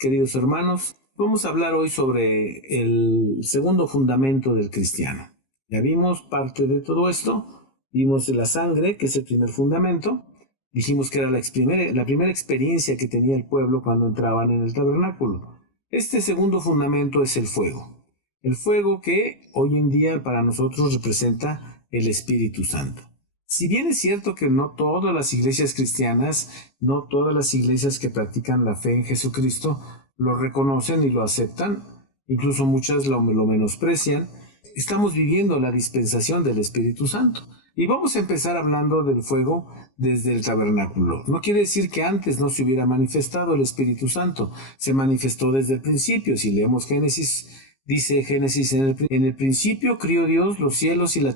Queridos hermanos, vamos a hablar hoy sobre el segundo fundamento del cristiano. Ya vimos parte de todo esto, vimos la sangre, que es el primer fundamento, dijimos que era la primera experiencia que tenía el pueblo cuando entraban en el tabernáculo. Este segundo fundamento es el fuego que hoy en día para nosotros representa el Espíritu Santo. Si bien es cierto que no todas las iglesias cristianas, no todas las iglesias que practican la fe en Jesucristo lo reconocen y lo aceptan, incluso muchas lo menosprecian, estamos viviendo la dispensación del Espíritu Santo. Y vamos a empezar hablando del fuego desde el tabernáculo. No quiere decir que antes no se hubiera manifestado el Espíritu Santo, se manifestó desde el principio. Si leemos Génesis, dice Génesis, en el principio crió Dios los cielos y la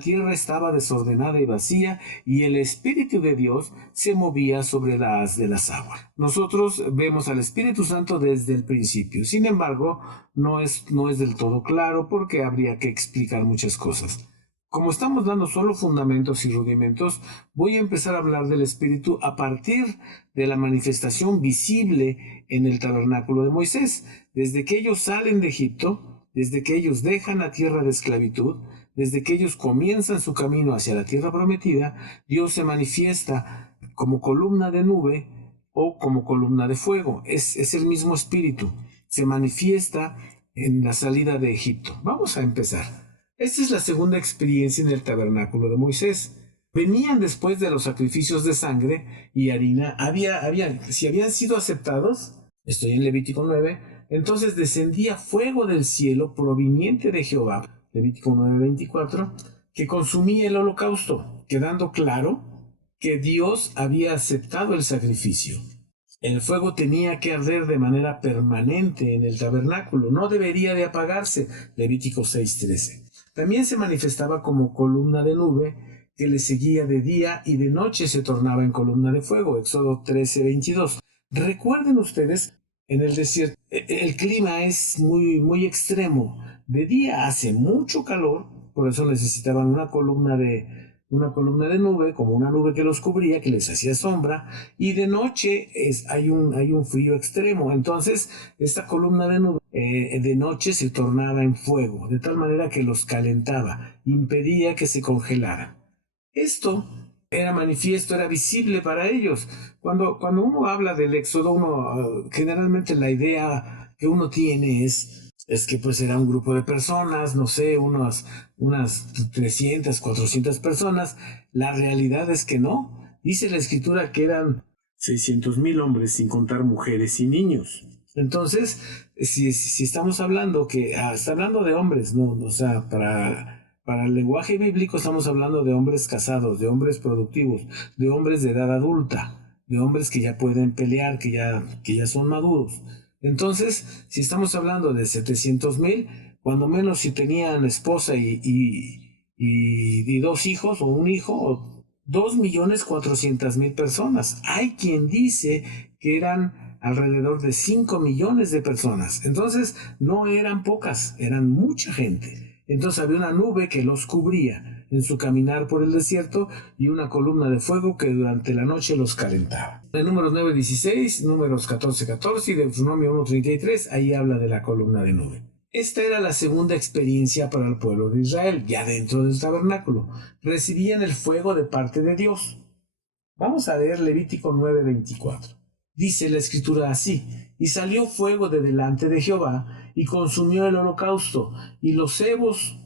tierra estaba desordenada y vacía, y el Espíritu de Dios se movía sobre la haz de las aguas. Nosotros vemos al Espíritu Santo desde el principio. Sin embargo, no es del todo claro porque habría que explicar muchas cosas. Como estamos dando solo fundamentos y rudimentos, voy a empezar a hablar del Espíritu a partir de la manifestación visible en el tabernáculo de Moisés. Desde que ellos salen de Egipto, desde que ellos dejan la tierra de esclavitud, desde que ellos comienzan su camino hacia la tierra prometida, Dios se manifiesta como columna de nube o como columna de fuego. Es el mismo Espíritu. Se manifiesta en la salida de Egipto. Vamos a empezar. Esta es la segunda experiencia en el tabernáculo de Moisés. Venían después de los sacrificios de sangre y harina. Si habían sido aceptados, estoy en Levítico 9, entonces descendía fuego del cielo proveniente de Jehová, Levítico 9:24, que consumía el holocausto, quedando claro que Dios había aceptado el sacrificio. El fuego tenía que arder de manera permanente en el tabernáculo, no debería de apagarse, Levítico 6:13. También se manifestaba como columna de nube que le seguía de día y de noche se tornaba en columna de fuego, Éxodo 13:22. Recuerden ustedes, en el desierto el clima es muy extremo. De día hace mucho calor, por eso necesitaban una columna de nube, como una nube que los cubría, que les hacía sombra, y de noche hay un frío extremo. Entonces, esta columna de nube de noche se tornaba en fuego, de tal manera que los calentaba, impedía que se congelaran. Esto era manifiesto, era visible para ellos. Cuando uno habla del Éxodo, generalmente la idea que uno tiene es que pues era un grupo de personas, no sé, unas 300, 400 personas. La realidad es que no. Dice la Escritura que eran 600,000 hombres, sin contar mujeres y niños. Entonces, si estamos hablando está hablando de hombres, ¿no? O sea, para el lenguaje bíblico estamos hablando de hombres casados, de hombres productivos, de hombres de edad adulta, de hombres que ya pueden pelear, que ya son maduros. Entonces, si estamos hablando de 700,000, cuando menos si tenían esposa y dos hijos o un hijo, 2,400,000 personas. Hay quien dice que eran alrededor de 5 millones de personas. Entonces, no eran pocas, eran mucha gente. Entonces había una nube que los cubría en su caminar por el desierto y una columna de fuego que durante la noche los calentaba. En Números 9:16, Números 14:14 y Deuteronomio 1:33, ahí habla de la columna de nube. Esta era la segunda experiencia para el pueblo de Israel, ya dentro del tabernáculo. Recibían el fuego de parte de Dios. Vamos a leer Levítico 9:24. Dice la Escritura así: y salió fuego de delante de Jehová, y consumió el holocausto, y los sebos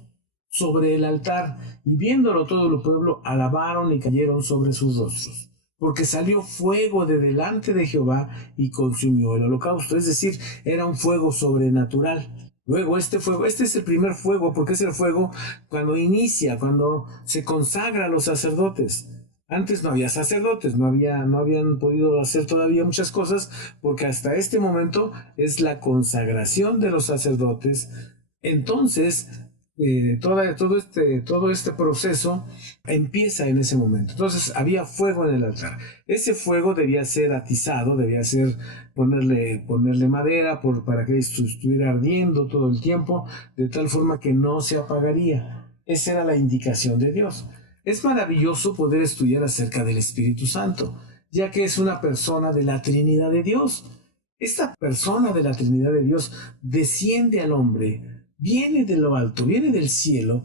sobre el altar, y viéndolo todo el pueblo, alabaron y cayeron sobre sus rostros. Porque salió fuego de delante de Jehová, y consumió el holocausto. Es decir, era un fuego sobrenatural. Luego este es el primer fuego, porque es el fuego cuando se consagra a los sacerdotes. Antes no había sacerdotes, no habían podido hacer todavía muchas cosas, porque hasta este momento es la consagración de los sacerdotes. Entonces, todo este proceso empieza en ese momento. Entonces, había fuego en el altar. Ese fuego debía ser atizado, debía ser ponerle madera para que estuviera ardiendo todo el tiempo, de tal forma que no se apagaría. Esa era la indicación de Dios. Es maravilloso poder estudiar acerca del Espíritu Santo, ya que es una persona de la Trinidad de Dios. Esta persona de la Trinidad de Dios desciende al hombre, viene de lo alto, viene del cielo,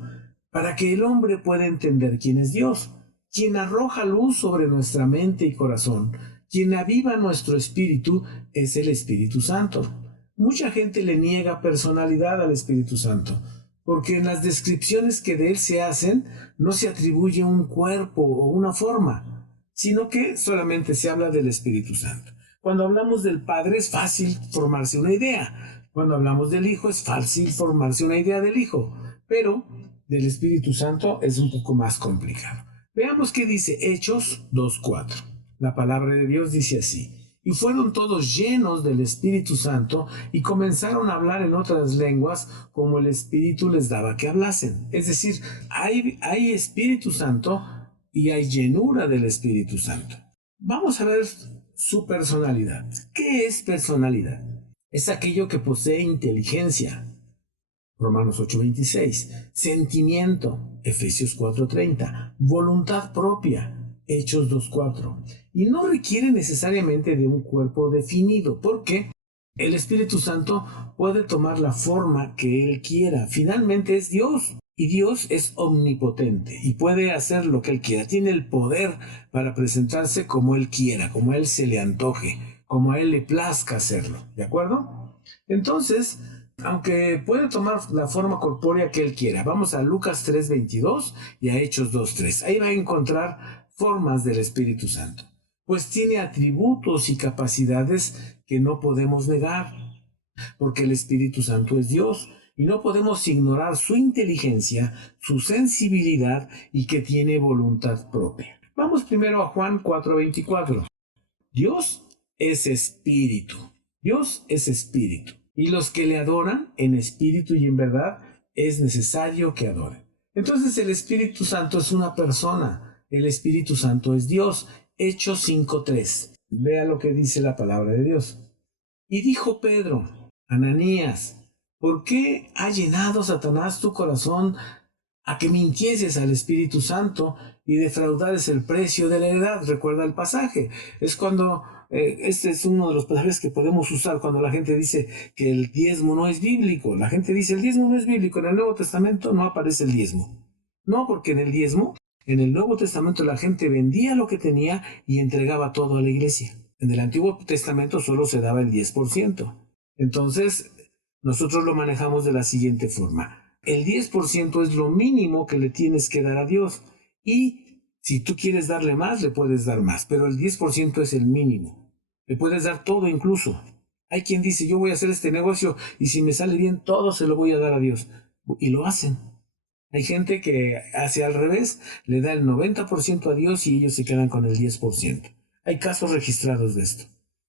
para que el hombre pueda entender quién es Dios, quien arroja luz sobre nuestra mente y corazón, quien aviva nuestro espíritu, es el Espíritu Santo. Mucha gente le niega personalidad al Espíritu Santo, porque en las descripciones que de él se hacen no se atribuye un cuerpo o una forma, sino que solamente se habla del Espíritu Santo. Cuando hablamos del Padre es fácil formarse una idea. Cuando hablamos del Hijo es fácil formarse una idea del Hijo. Pero del Espíritu Santo es un poco más complicado. Veamos qué dice Hechos 2:4. La palabra de Dios dice así: y fueron todos llenos del Espíritu Santo y comenzaron a hablar en otras lenguas como el Espíritu les daba que hablasen. Es decir, hay Espíritu Santo y hay llenura del Espíritu Santo. Vamos a ver su personalidad. ¿Qué es personalidad? Es aquello que posee inteligencia. Romanos 8:26. Sentimiento. Efesios 4:30. Voluntad propia. Hechos 2:4. Y no requiere necesariamente de un cuerpo definido, porque el Espíritu Santo puede tomar la forma que Él quiera. Finalmente es Dios, y Dios es omnipotente y puede hacer lo que Él quiera. Tiene el poder para presentarse como Él quiera, como a Él se le antoje, como a Él le plazca hacerlo. ¿De acuerdo? Entonces, aunque puede tomar la forma corpórea que Él quiera, vamos a Lucas 3:22 y a Hechos 2:3. Ahí va a encontrar formas del Espíritu Santo, pues tiene atributos y capacidades que no podemos negar, porque el Espíritu Santo es Dios y no podemos ignorar su inteligencia, su sensibilidad y que tiene voluntad propia. Vamos primero a Juan 4:24. Dios es espíritu. Dios es espíritu. Y los que le adoran en espíritu y en verdad es necesario que adoren. Entonces el Espíritu Santo es una persona. El Espíritu Santo es Dios. Hechos 5:3. Vea lo que dice la palabra de Dios. Y dijo Pedro: Ananías, ¿por qué ha llenado Satanás tu corazón a que mintieses al Espíritu Santo y defraudares el precio de la heredad? Recuerda el pasaje. Es cuando, este es uno de los pasajes que podemos usar cuando la gente dice que el diezmo no es bíblico. La gente dice el diezmo no es bíblico. En el Nuevo Testamento no aparece el diezmo. No, porque en el diezmo, en el Nuevo Testamento la gente vendía lo que tenía y entregaba todo a la iglesia. En el Antiguo Testamento solo se daba el 10%. Entonces, nosotros lo manejamos de la siguiente forma. El 10% es lo mínimo que le tienes que dar a Dios. Y si tú quieres darle más, le puedes dar más. Pero el 10% es el mínimo. Le puedes dar todo incluso. Hay quien dice, yo voy a hacer este negocio y si me sale bien, todo se lo voy a dar a Dios. Y lo hacen. Hay gente que hace al revés, le da el 90% a Dios y ellos se quedan con el 10%. Hay casos registrados de esto.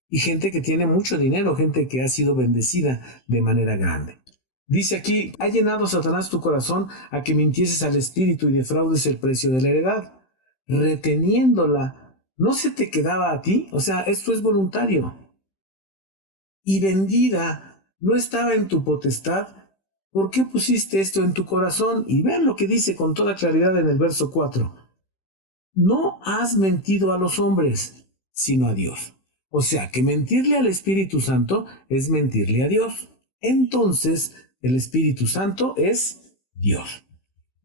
Y gente que tiene mucho dinero, gente que ha sido bendecida de manera grande. Dice aquí, ha llenado Satanás tu corazón a que mintieses al Espíritu y defraudes el precio de la heredad, reteniéndola. ¿No se te quedaba a ti? O sea, esto es voluntario. Y vendida, ¿no estaba en tu potestad? ¿Por qué pusiste esto en tu corazón? Y vean lo que dice con toda claridad en el verso 4. No has mentido a los hombres, sino a Dios. O sea, que mentirle al Espíritu Santo es mentirle a Dios. Entonces, el Espíritu Santo es Dios.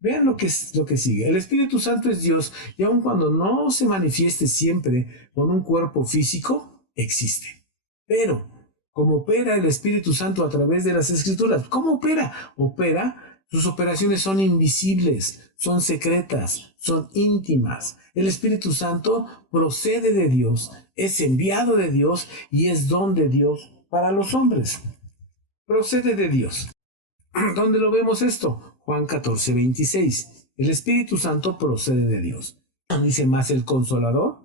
Vean lo que sigue. El Espíritu Santo es Dios y aun cuando no se manifieste siempre con un cuerpo físico, existe. Pero, ¿cómo opera el Espíritu Santo a través de las Escrituras? ¿Cómo opera? Sus operaciones son invisibles, son secretas, son íntimas. El Espíritu Santo procede de Dios, es enviado de Dios y es don de Dios para los hombres. Procede de Dios. ¿Dónde lo vemos esto? Juan 14:26. El Espíritu Santo procede de Dios. Dice más el Consolador,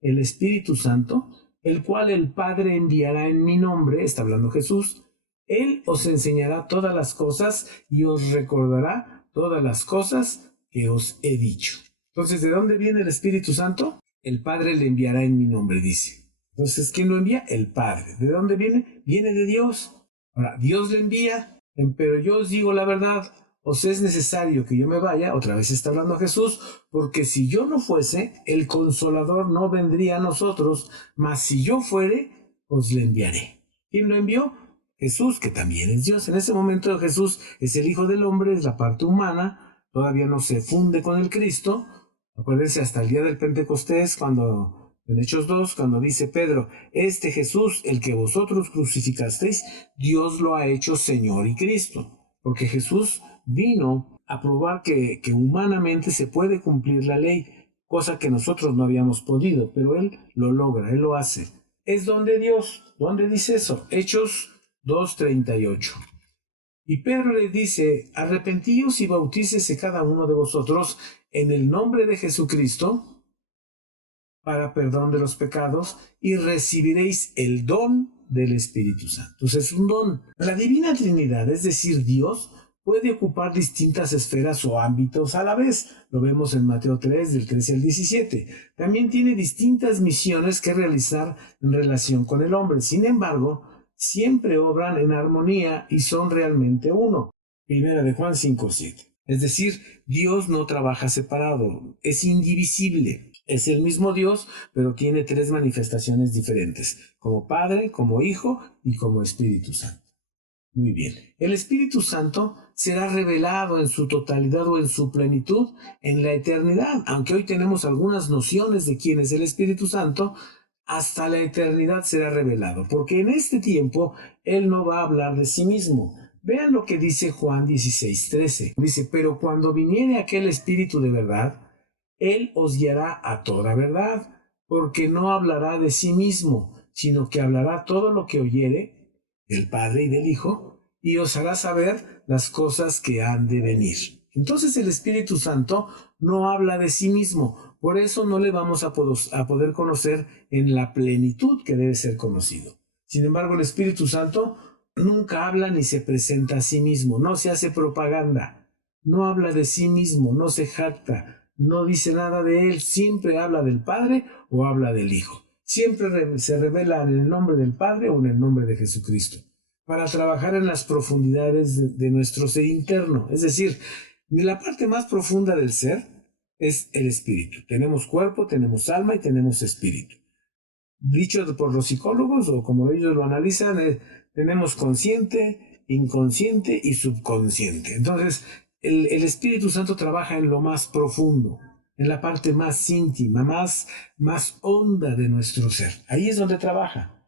el Espíritu Santo, el cual el Padre enviará en mi nombre, está hablando Jesús. Él os enseñará todas las cosas y os recordará todas las cosas que os he dicho. Entonces, ¿de dónde viene el Espíritu Santo? El Padre le enviará en mi nombre, dice. Entonces, ¿quién lo envía? El Padre. ¿De dónde viene? Viene de Dios. Ahora, Dios le envía, pero yo os digo la verdad, os es necesario que yo me vaya, otra vez está hablando Jesús, porque si yo no fuese, el Consolador no vendría a nosotros, mas si yo fuere, os le enviaré. ¿Quién lo envió? Jesús, que también es Dios. En ese momento Jesús es el Hijo del Hombre, es la parte humana, todavía no se funde con el Cristo. Acuérdense hasta el día del Pentecostés, cuando en Hechos 2, cuando dice Pedro, este Jesús, el que vosotros crucificasteis, Dios lo ha hecho Señor y Cristo. Porque Jesús vino a probar que humanamente se puede cumplir la ley, cosa que nosotros no habíamos podido, pero Él lo logra, Él lo hace. Es don de Dios. ¿Dónde dice eso? Hechos 2:38. Y Pedro les dice, arrepentíos y bautícese cada uno de vosotros en el nombre de Jesucristo para perdón de los pecados y recibiréis el don del Espíritu Santo. Entonces es un don. La Divina Trinidad, es decir, Dios, puede ocupar distintas esferas o ámbitos a la vez. Lo vemos en Mateo 3, del 13 al 17. También tiene distintas misiones que realizar en relación con el hombre. Sin embargo, siempre obran en armonía y son realmente uno. Primera de Juan 5:7. Es decir, Dios no trabaja separado, es indivisible. Es el mismo Dios, pero tiene tres manifestaciones diferentes, como Padre, como Hijo y como Espíritu Santo. Muy bien. El Espíritu Santo será revelado en su totalidad o en su plenitud en la eternidad. Aunque hoy tenemos algunas nociones de quién es el Espíritu Santo, hasta la eternidad será revelado, porque en este tiempo Él no va a hablar de sí mismo. Vean lo que dice Juan 16:13. Dice, pero cuando viniere aquel Espíritu de verdad, Él os guiará a toda verdad, porque no hablará de sí mismo, sino que hablará todo lo que oyere del Padre y del Hijo, y os hará saber las cosas que han de venir. Entonces el Espíritu Santo no habla de sí mismo, por eso no le vamos a poder conocer en la plenitud que debe ser conocido. Sin embargo, el Espíritu Santo nunca habla ni se presenta a sí mismo, no se hace propaganda, no habla de sí mismo, no se jacta, no dice nada de él, siempre habla del Padre o habla del Hijo. Siempre se revela en el nombre del Padre o en el nombre de Jesucristo, para trabajar en las profundidades de nuestro ser interno. Es decir, la parte más profunda del ser es el espíritu. Tenemos cuerpo, tenemos alma y tenemos espíritu. Dicho por los psicólogos, o como ellos lo analizan, tenemos consciente, inconsciente y subconsciente. Entonces, el Espíritu Santo trabaja en lo más profundo, en la parte más íntima, más honda de nuestro ser. Ahí es donde trabaja.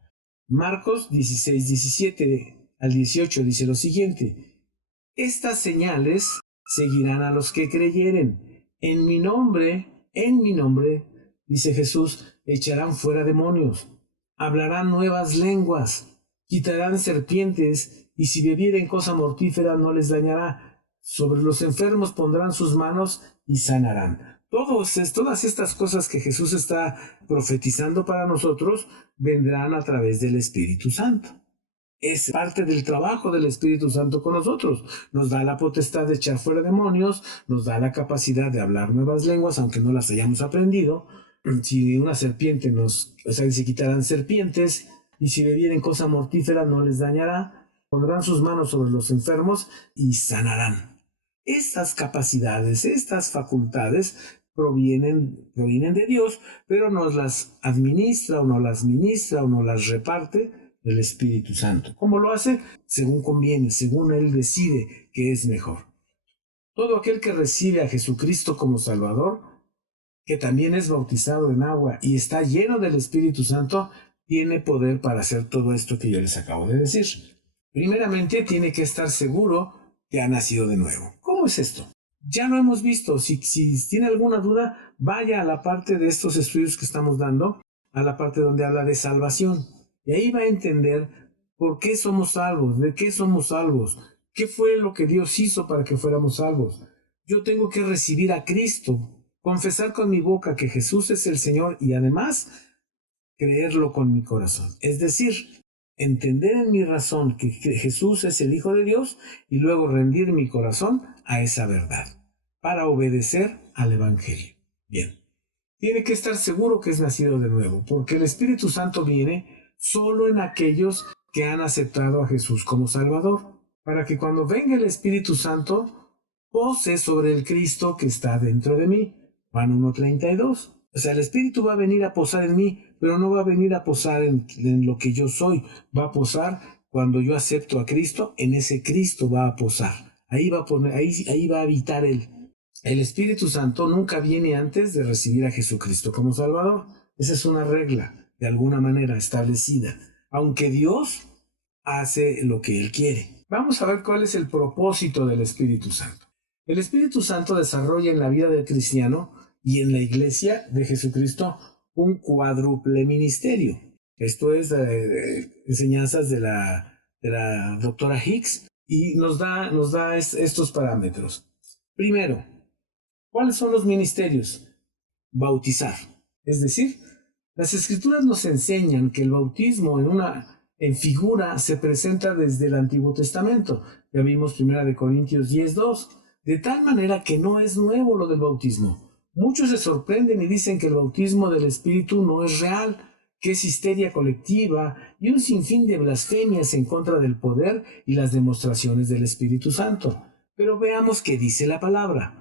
Marcos 16:17 al 18 dice lo siguiente: estas señales seguirán a los que creyeren. En mi nombre, dice Jesús, echarán fuera demonios, hablarán nuevas lenguas, quitarán serpientes, y si bebieren cosa mortífera no les dañará. Sobre los enfermos pondrán sus manos y sanarán. Todas estas cosas que Jesús está profetizando para nosotros vendrán a través del Espíritu Santo. Es parte del trabajo del Espíritu Santo con nosotros. Nos da la potestad de echar fuera demonios, nos da la capacidad de hablar nuevas lenguas, aunque no las hayamos aprendido. Si una serpiente se quitarán serpientes, y si bebieren cosa mortífera no les dañará. Pondrán sus manos sobre los enfermos y sanarán. Estas capacidades, estas facultades provienen de Dios, pero nos las administra o nos las ministra o nos las reparte el Espíritu Santo. ¿Cómo lo hace? Según conviene, según Él decide que es mejor. Todo aquel que recibe a Jesucristo como Salvador, que también es bautizado en agua y está lleno del Espíritu Santo, tiene poder para hacer todo esto que yo les acabo de decir. Primeramente, tiene que estar seguro que ha nacido de nuevo. ¿Cómo es esto? Ya lo hemos visto. Si tiene alguna duda, vaya a la parte de estos estudios que estamos dando, a la parte donde habla de salvación. Y ahí va a entender por qué somos salvos, de qué somos salvos, qué fue lo que Dios hizo para que fuéramos salvos. Yo tengo que recibir a Cristo, confesar con mi boca que Jesús es el Señor y además creerlo con mi corazón. Es decir, entender en mi razón que Jesús es el Hijo de Dios y luego rendir mi corazón a esa verdad para obedecer al Evangelio. Bien, tiene que estar seguro que es nacido de nuevo, porque el Espíritu Santo viene solo en aquellos que han aceptado a Jesús como Salvador, para que cuando venga el Espíritu Santo pose sobre el Cristo que está dentro de mí. Juan 1:32. O sea, el Espíritu va a venir a posar en mí pero no va a venir a posar en lo que yo soy, va a posar cuando yo acepto a Cristo, en ese Cristo va a posar. Ahí va a poner, ahí va a habitar Él. El Espíritu Santo nunca viene antes de recibir a Jesucristo como Salvador. Esa es una regla, de alguna manera establecida. Aunque Dios hace lo que Él quiere. Vamos a ver cuál es el propósito del Espíritu Santo. El Espíritu Santo desarrolla en la vida del cristiano y en la iglesia de Jesucristo un cuádruple ministerio. Esto es enseñanzas de la doctora Hicks y nos da estos parámetros. Primero, ¿cuáles son los ministerios? Bautizar. Es decir, las Escrituras nos enseñan que el bautismo en figura se presenta desde el Antiguo Testamento. Ya vimos 1 Corintios 10:2. De tal manera que no es nuevo lo del bautismo. Muchos se sorprenden y dicen que el bautismo del Espíritu no es real, que es histeria colectiva y un sinfín de blasfemias en contra del poder y las demostraciones del Espíritu Santo. Pero veamos qué dice la palabra.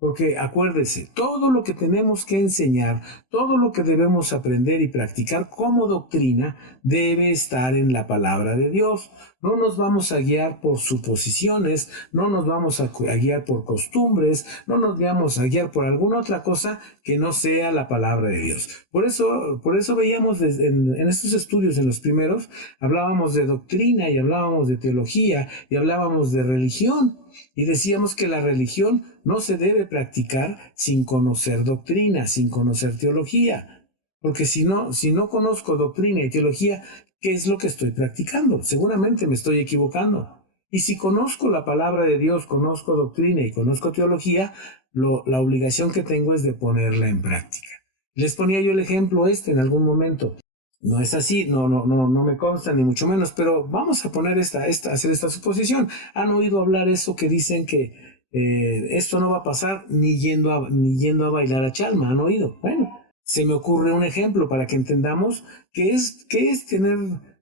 Porque acuérdese, todo lo que tenemos que enseñar, todo lo que debemos aprender y practicar como doctrina debe estar en la palabra de Dios. No nos vamos a guiar por suposiciones, no nos vamos a guiar por costumbres, no nos vamos a guiar por alguna otra cosa que no sea la palabra de Dios. Por eso veíamos en estos estudios, en los primeros, hablábamos de doctrina y hablábamos de teología y hablábamos de religión. Y decíamos que la religión no se debe practicar sin conocer doctrina, sin conocer teología. Porque si no conozco doctrina y teología, ¿qué es lo que estoy practicando? Seguramente me estoy equivocando. Y si conozco la palabra de Dios, conozco doctrina y conozco teología, la obligación que tengo es de ponerla en práctica. Les ponía yo el ejemplo en algún momento. No es así, no me consta ni mucho menos, pero vamos a poner hacer esta suposición. ¿Han oído hablar eso que dicen que esto no va a pasar ni yendo a bailar a Chalma? ¿Han oído? Bueno, se me ocurre un ejemplo para que entendamos qué es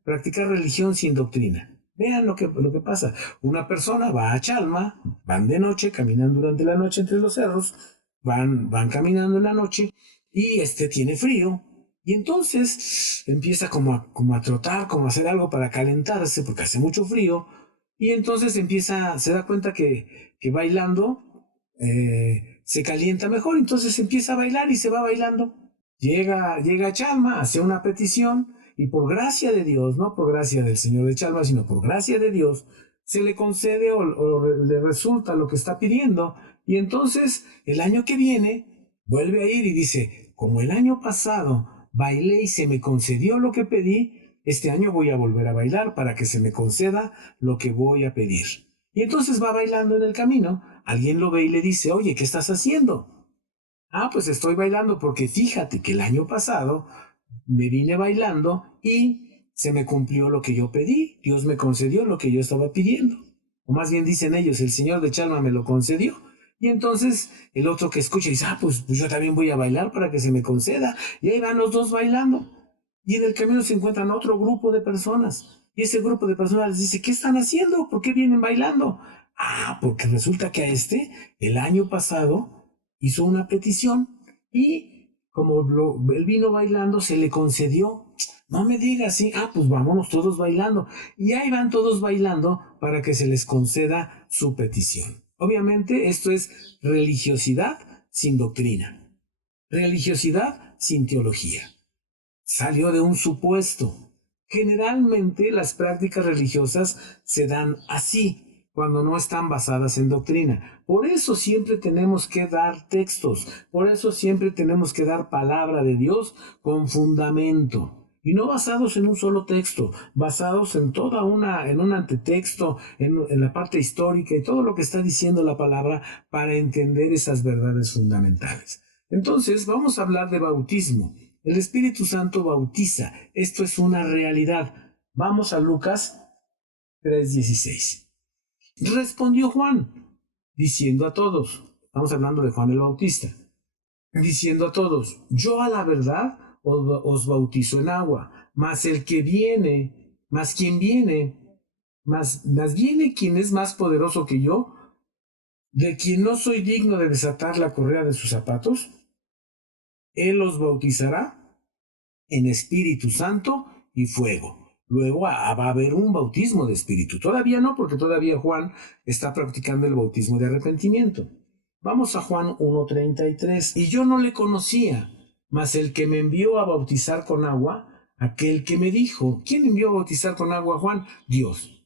practicar religión sin doctrina. Vean lo que pasa. Una persona va a Chalma, van de noche, caminan durante la noche entre los cerros, van caminando en la noche y tiene frío. Y entonces empieza como a trotar, como a hacer algo para calentarse, porque hace mucho frío. Y entonces se da cuenta que bailando se calienta mejor. Entonces empieza a bailar y se va bailando. Llega a Chalma, hace una petición y por gracia de Dios, no por gracia del Señor de Chalma, sino por gracia de Dios, se le concede o le resulta lo que está pidiendo. Y entonces el año que viene vuelve a ir y dice, como el año pasado bailé y se me concedió lo que pedí, este año voy a volver a bailar para que se me conceda lo que voy a pedir. Y entonces va bailando en el camino, alguien lo ve y le dice, oye, ¿qué estás haciendo? Ah, pues estoy bailando porque fíjate que el año pasado me vine bailando y se me cumplió lo que yo pedí, Dios me concedió lo que yo estaba pidiendo. O más bien dicen ellos, el Señor de Chalma me lo concedió. Y entonces el otro que escucha dice, pues yo también voy a bailar para que se me conceda. Y ahí van los dos bailando. Y en el camino se encuentran otro grupo de personas. Y ese grupo de personas les dice, ¿qué están haciendo? ¿Por qué vienen bailando? Ah, porque resulta que el año pasado, hizo una petición y como él vino bailando, se le concedió. No me digas, sí, pues vámonos todos bailando. Y ahí van todos bailando para que se les conceda su petición. Obviamente esto es religiosidad sin doctrina, religiosidad sin teología. Salió de un supuesto. Generalmente las prácticas religiosas se dan así, cuando no están basadas en doctrina. Por eso siempre tenemos que dar textos, por eso siempre tenemos que dar palabra de Dios con fundamento. Y no basados en un solo texto, basados en en un antetexto, en la parte histórica y todo lo que está diciendo la palabra para entender esas verdades fundamentales. Entonces, vamos a hablar de bautismo. El Espíritu Santo bautiza. Esto es una realidad. Vamos a Lucas 3:16. Respondió Juan, diciendo a todos, estamos hablando de Juan el Bautista, diciendo a todos, yo a la verdad os bautizo en agua, mas quien viene, más viene quien es más poderoso que yo, de quien no soy digno de desatar la correa de sus zapatos. Él os bautizará en Espíritu Santo y fuego. Luego va a haber un bautismo de Espíritu. Todavía no, porque todavía Juan está practicando el bautismo de arrepentimiento. Vamos a Juan 1:33. Y yo no le conocía, mas el que me envió a bautizar con agua, aquel que me dijo, ¿quién envió a bautizar con agua a Juan? Dios.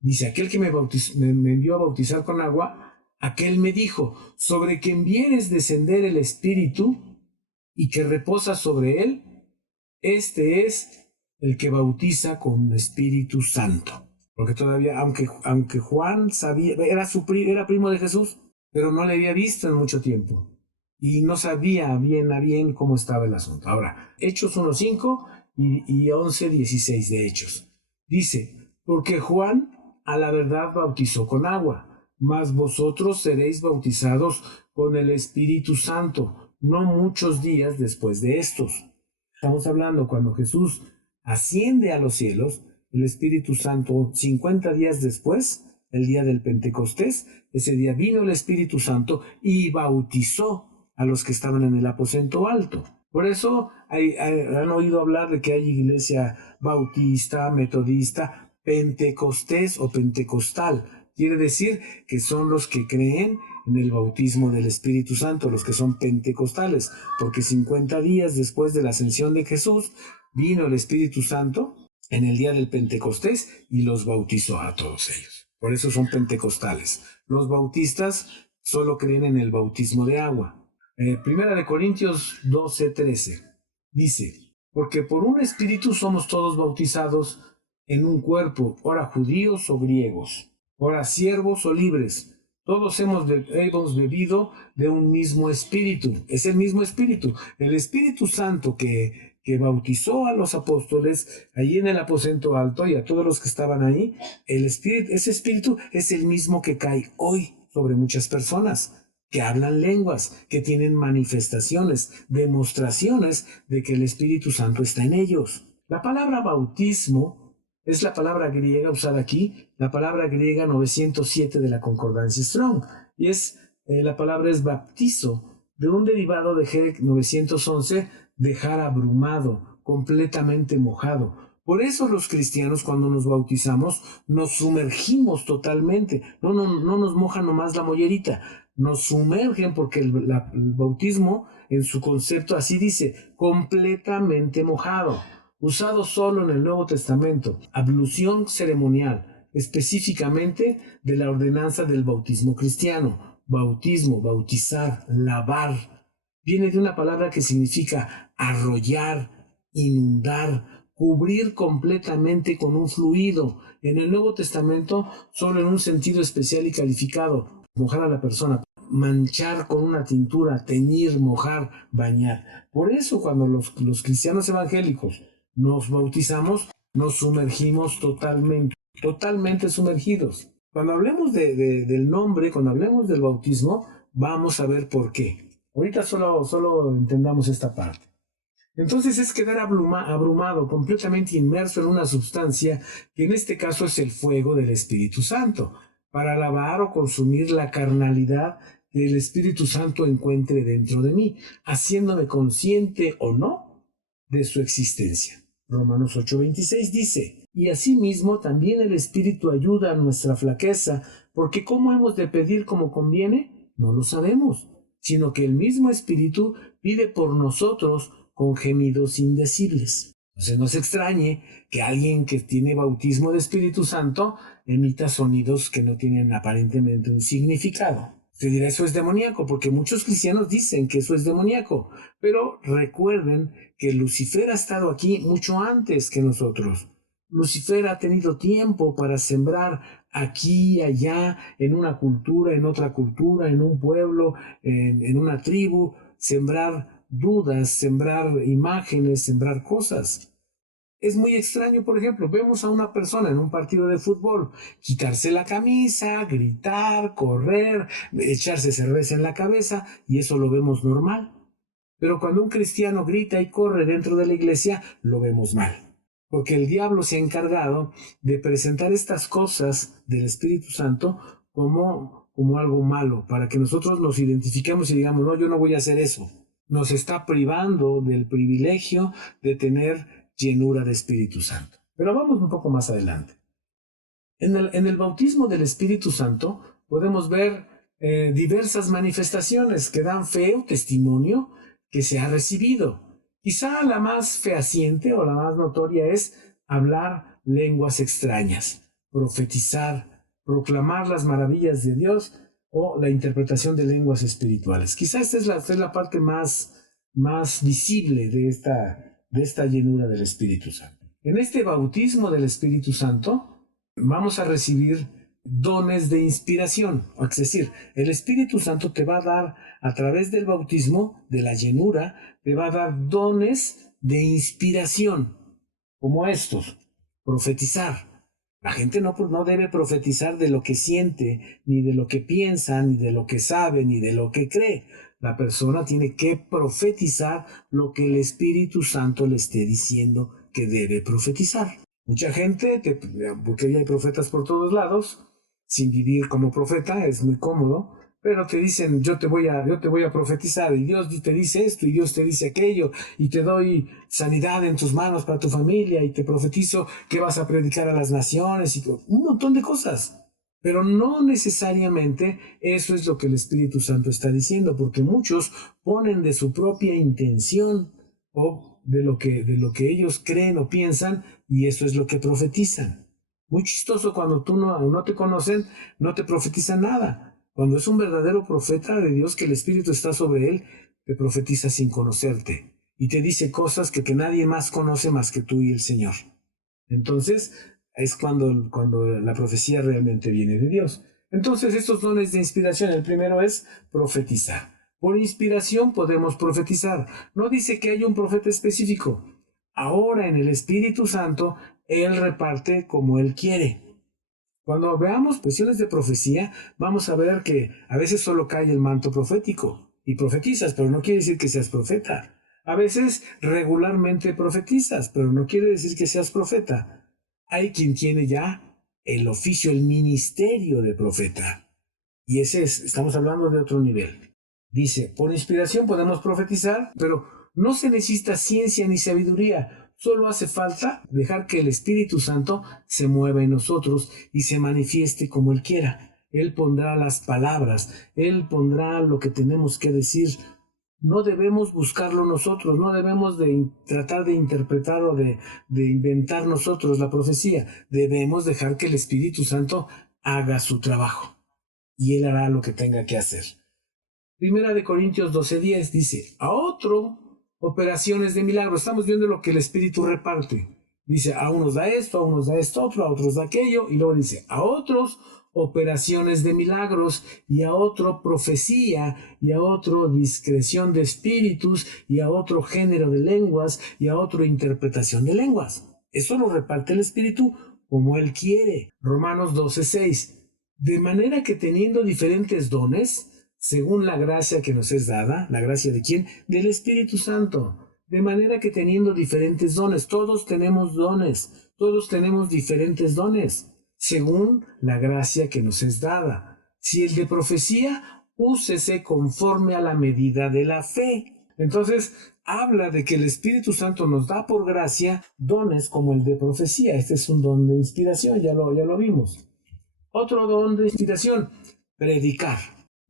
Dice, aquel que me envió a bautizar con agua, aquel me dijo, sobre quien vieres descender el Espíritu y que reposa sobre él, este es el que bautiza con Espíritu Santo. Porque todavía, aunque Juan sabía, era primo de Jesús, pero no le había visto en mucho tiempo. Y no sabía bien a bien cómo estaba el asunto. Ahora, Hechos 1:5 y 11:16 de Hechos. Dice, porque Juan a la verdad bautizó con agua, mas vosotros seréis bautizados con el Espíritu Santo, no muchos días después de estos. Estamos hablando cuando Jesús asciende a los cielos, el Espíritu Santo 50 días después, el día del Pentecostés, ese día vino el Espíritu Santo y bautizó a los que estaban en el aposento alto. Por eso han oído hablar de que hay iglesia bautista, metodista, pentecostés o pentecostal. Quiere decir que son los que creen en el bautismo del Espíritu Santo, los que son pentecostales, porque 50 días después de la ascensión de Jesús vino el Espíritu Santo en el día del Pentecostés y los bautizó a todos ellos. Por eso son pentecostales. Los bautistas solo creen en el bautismo de agua. Primera de Corintios 12:13 dice, porque por un espíritu somos todos bautizados en un cuerpo, ora judíos o griegos, ora siervos o libres, todos hemos bebido de un mismo espíritu. Es el mismo espíritu, el Espíritu Santo que bautizó a los apóstoles allí en el aposento alto y a todos los que estaban ahí. Ese espíritu es el mismo que cae hoy sobre muchas personas que hablan lenguas, que tienen manifestaciones, demostraciones de que el Espíritu Santo está en ellos. La palabra bautismo es la palabra griega usada aquí, la palabra griega 907 de la Concordancia Strong, y la palabra es baptizo, de un derivado de G 911, dejar abrumado, completamente mojado. Por eso los cristianos cuando nos bautizamos nos sumergimos totalmente, no nos moja nomás la mollerita, nos sumergen porque el bautismo en su concepto así dice, completamente mojado, usado solo en el Nuevo Testamento, ablución ceremonial, específicamente de la ordenanza del bautismo cristiano, bautismo, bautizar, lavar, viene de una palabra que significa arrollar, inundar, cubrir completamente con un fluido. En el Nuevo Testamento, solo en un sentido especial y calificado, mojar a la persona, manchar con una tintura, teñir, mojar, bañar. Por eso cuando los cristianos evangélicos nos bautizamos, nos sumergimos totalmente sumergidos. Cuando hablemos del nombre, cuando hablemos del bautismo, vamos a ver por qué. Ahorita solo entendamos esta parte. Entonces es quedar abrumado, completamente inmerso en una sustancia que en este caso es el fuego del Espíritu Santo, para lavar o consumir la carnalidad que el Espíritu Santo encuentre dentro de mí, haciéndome consciente o no de su existencia. Romanos 8:26 dice, y asimismo también el Espíritu ayuda a nuestra flaqueza, porque ¿cómo hemos de pedir como conviene? No lo sabemos, sino que el mismo Espíritu pide por nosotros con gemidos indecibles. Entonces no se extrañe que alguien que tiene bautismo de Espíritu Santo emita sonidos que no tienen aparentemente un significado. Usted dirá, eso es demoníaco, porque muchos cristianos dicen que eso es demoníaco, pero recuerden que Lucifer ha estado aquí mucho antes que nosotros. Lucifer ha tenido tiempo para sembrar aquí y allá, en una cultura, en otra cultura, en un pueblo, en una tribu, sembrar dudas, sembrar imágenes, sembrar cosas. Es muy extraño, por ejemplo, vemos a una persona en un partido de fútbol quitarse la camisa, gritar, correr, echarse cerveza en la cabeza, y eso lo vemos normal. Pero cuando un cristiano grita y corre dentro de la iglesia, lo vemos mal. Porque el diablo se ha encargado de presentar estas cosas del Espíritu Santo como algo malo, para que nosotros nos identifiquemos y digamos, no, yo no voy a hacer eso. nos está privando del privilegio de tener llenura de Espíritu Santo. Pero vamos un poco más adelante. En el bautismo del Espíritu Santo podemos ver diversas manifestaciones que dan fe o testimonio que se ha recibido. Quizá la más fehaciente o la más notoria es hablar lenguas extrañas, profetizar, proclamar las maravillas de Dios o la interpretación de lenguas espirituales. Quizá esta es la parte más visible de esta llenura del Espíritu Santo. En este bautismo del Espíritu Santo vamos a recibir dones de inspiración, es decir, el Espíritu Santo te va a dar a través del bautismo, de la llenura, te va a dar dones de inspiración, como estos: profetizar. La gente no debe profetizar de lo que siente, ni de lo que piensa, ni de lo que sabe, ni de lo que cree. La persona tiene que profetizar lo que el Espíritu Santo le esté diciendo que debe profetizar. Mucha gente, porque hoy hay profetas por todos lados, sin vivir como profeta, es muy cómodo, pero te dicen, yo te voy a profetizar, y Dios te dice esto, y Dios te dice aquello, y te doy sanidad en tus manos para tu familia, y te profetizo que vas a predicar a las naciones, y un montón de cosas. Pero no necesariamente eso es lo que el Espíritu Santo está diciendo, porque muchos ponen de su propia intención o de lo que ellos creen o piensan, y eso es lo que profetizan. Muy chistoso, cuando tú no te conocen, no te profetizan nada. Cuando es un verdadero profeta de Dios, que el Espíritu está sobre él, te profetiza sin conocerte y te dice cosas que nadie más conoce más que tú y el Señor. Entonces es cuando la profecía realmente viene de Dios. Entonces, estos dones de inspiración, el primero es profetizar. Por inspiración podemos profetizar. No dice que haya un profeta específico. Ahora, en el Espíritu Santo, Él reparte como Él quiere. Cuando veamos cuestiones de profecía, vamos a ver que a veces solo cae el manto profético y profetizas, pero no quiere decir que seas profeta. A veces regularmente profetizas, pero no quiere decir que seas profeta. Hay quien tiene ya el oficio, el ministerio de profeta. Y estamos hablando de otro nivel. Dice, por inspiración podemos profetizar, pero no se necesita ciencia ni sabiduría. Solo hace falta dejar que el Espíritu Santo se mueva en nosotros y se manifieste como Él quiera. Él pondrá las palabras, Él pondrá lo que tenemos que decir. No debemos buscarlo nosotros, no debemos tratar de interpretar o de inventar nosotros la profecía. Debemos dejar que el Espíritu Santo haga su trabajo y Él hará lo que tenga que hacer. Primera de Corintios 12:10 dice, a otro operaciones de milagro. Estamos viendo lo que el Espíritu reparte. Dice, a unos da esto, a unos da esto otro, a otros da aquello, y luego dice, a otros operaciones de milagros, y a otro profecía, y a otro discreción de espíritus, y a otro género de lenguas, y a otro interpretación de lenguas. Eso lo reparte el Espíritu como Él quiere. Romanos 12:6. De manera que teniendo diferentes dones, según la gracia que nos es dada, ¿la gracia de quién? Del Espíritu Santo. De manera que teniendo diferentes dones, todos tenemos dones, todos tenemos diferentes dones, según la gracia que nos es dada. Si el de profecía, úsese conforme a la medida de la fe. Entonces, habla de que el Espíritu Santo nos da por gracia dones como el de profecía. Este es un don de inspiración, ya lo vimos. Otro don de inspiración, predicar.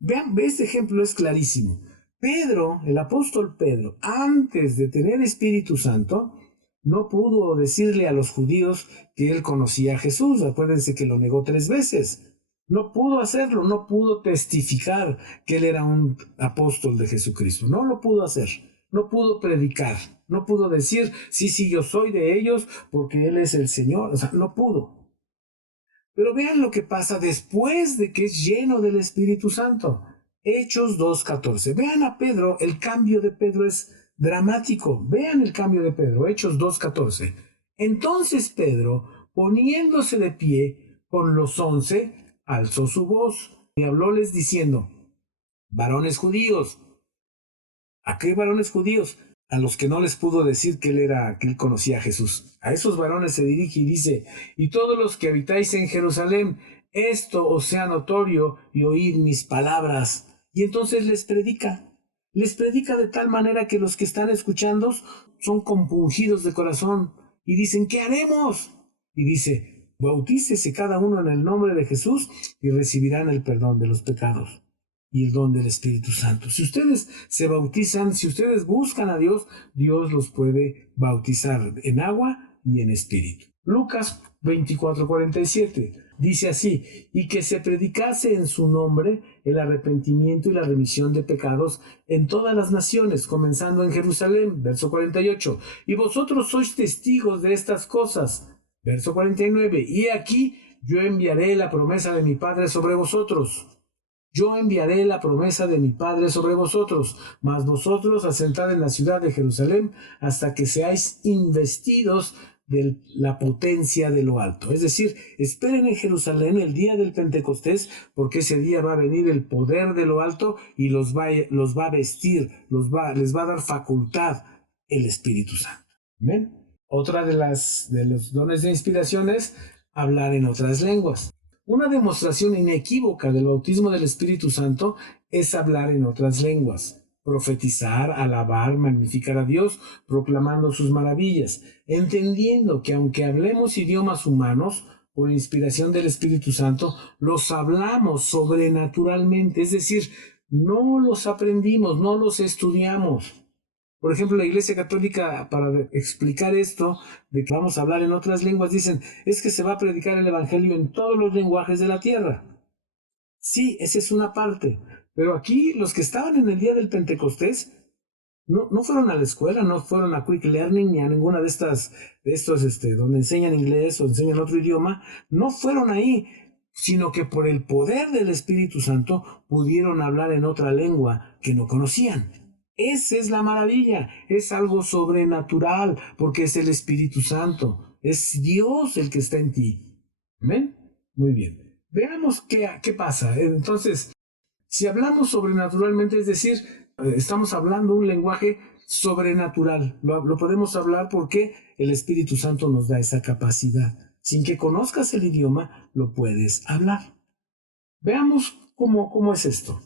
Vean, este ejemplo es clarísimo. Pedro, el apóstol Pedro, antes de tener Espíritu Santo, no pudo decirle a los judíos que él conocía a Jesús. Acuérdense que lo negó 3 veces. No pudo hacerlo, no pudo testificar que él era un apóstol de Jesucristo. No lo pudo hacer. No pudo predicar. No pudo decir, sí, yo soy de ellos porque Él es el Señor. O sea, no pudo. Pero vean lo que pasa después de que es lleno del Espíritu Santo. Hechos 2:14. Vean a Pedro, el cambio de Pedro es dramático. Vean el cambio de Pedro, Hechos 2:14. Entonces Pedro, poniéndose de pie con los 11, alzó su voz y hablóles diciendo, varones judíos. ¿A qué varones judíos? A los que no les pudo decir que él conocía a Jesús. A esos varones se dirige y dice, y todos los que habitáis en Jerusalén, esto os sea notorio y oíd mis palabras. Y entonces les predica. Les predica de tal manera que los que están escuchando son compungidos de corazón y dicen, ¿qué haremos? Y dice, bautícese cada uno en el nombre de Jesús y recibirán el perdón de los pecados y el don del Espíritu Santo. Si ustedes se bautizan, si ustedes buscan a Dios, Dios los puede bautizar en agua y en espíritu. Lucas 24:47 dice así, y que se predicase en su nombre el arrepentimiento y la remisión de pecados en todas las naciones, comenzando en Jerusalén, verso 48, y vosotros sois testigos de estas cosas, verso 49, y aquí yo enviaré la promesa de mi Padre sobre vosotros. Yo enviaré la promesa de mi Padre sobre vosotros, mas vosotros asentad en la ciudad de Jerusalén hasta que seáis investidos de la potencia de lo alto. Es decir, esperen en Jerusalén el día del Pentecostés, porque ese día va a venir el poder de lo alto y los va a vestir, les va a dar facultad el Espíritu Santo. ¿Ven? Otra de los dones de inspiración es hablar en otras lenguas. Una demostración inequívoca del bautismo del Espíritu Santo es hablar en otras lenguas, profetizar, alabar, magnificar a Dios, proclamando sus maravillas, entendiendo que aunque hablemos idiomas humanos, por inspiración del Espíritu Santo, los hablamos sobrenaturalmente, es decir, no los aprendimos, no los estudiamos. Por ejemplo, la Iglesia Católica, para explicar esto, de que vamos a hablar en otras lenguas, dicen, es que se va a predicar el Evangelio en todos los lenguajes de la tierra. Sí, esa es una parte. Pero aquí, los que estaban en el día del Pentecostés, no fueron a la escuela, no fueron a Quick Learning, ni a ninguna de estos, donde enseñan inglés o enseñan otro idioma, no fueron ahí, sino que por el poder del Espíritu Santo pudieron hablar en otra lengua que no conocían. Esa es la maravilla, es algo sobrenatural, porque es el Espíritu Santo, es Dios el que está en ti. ¿Ven? Muy bien. Veamos qué pasa. Entonces, si hablamos sobrenaturalmente, es decir, estamos hablando un lenguaje sobrenatural. Lo podemos hablar porque el Espíritu Santo nos da esa capacidad. Sin que conozcas el idioma, lo puedes hablar. Veamos cómo es esto.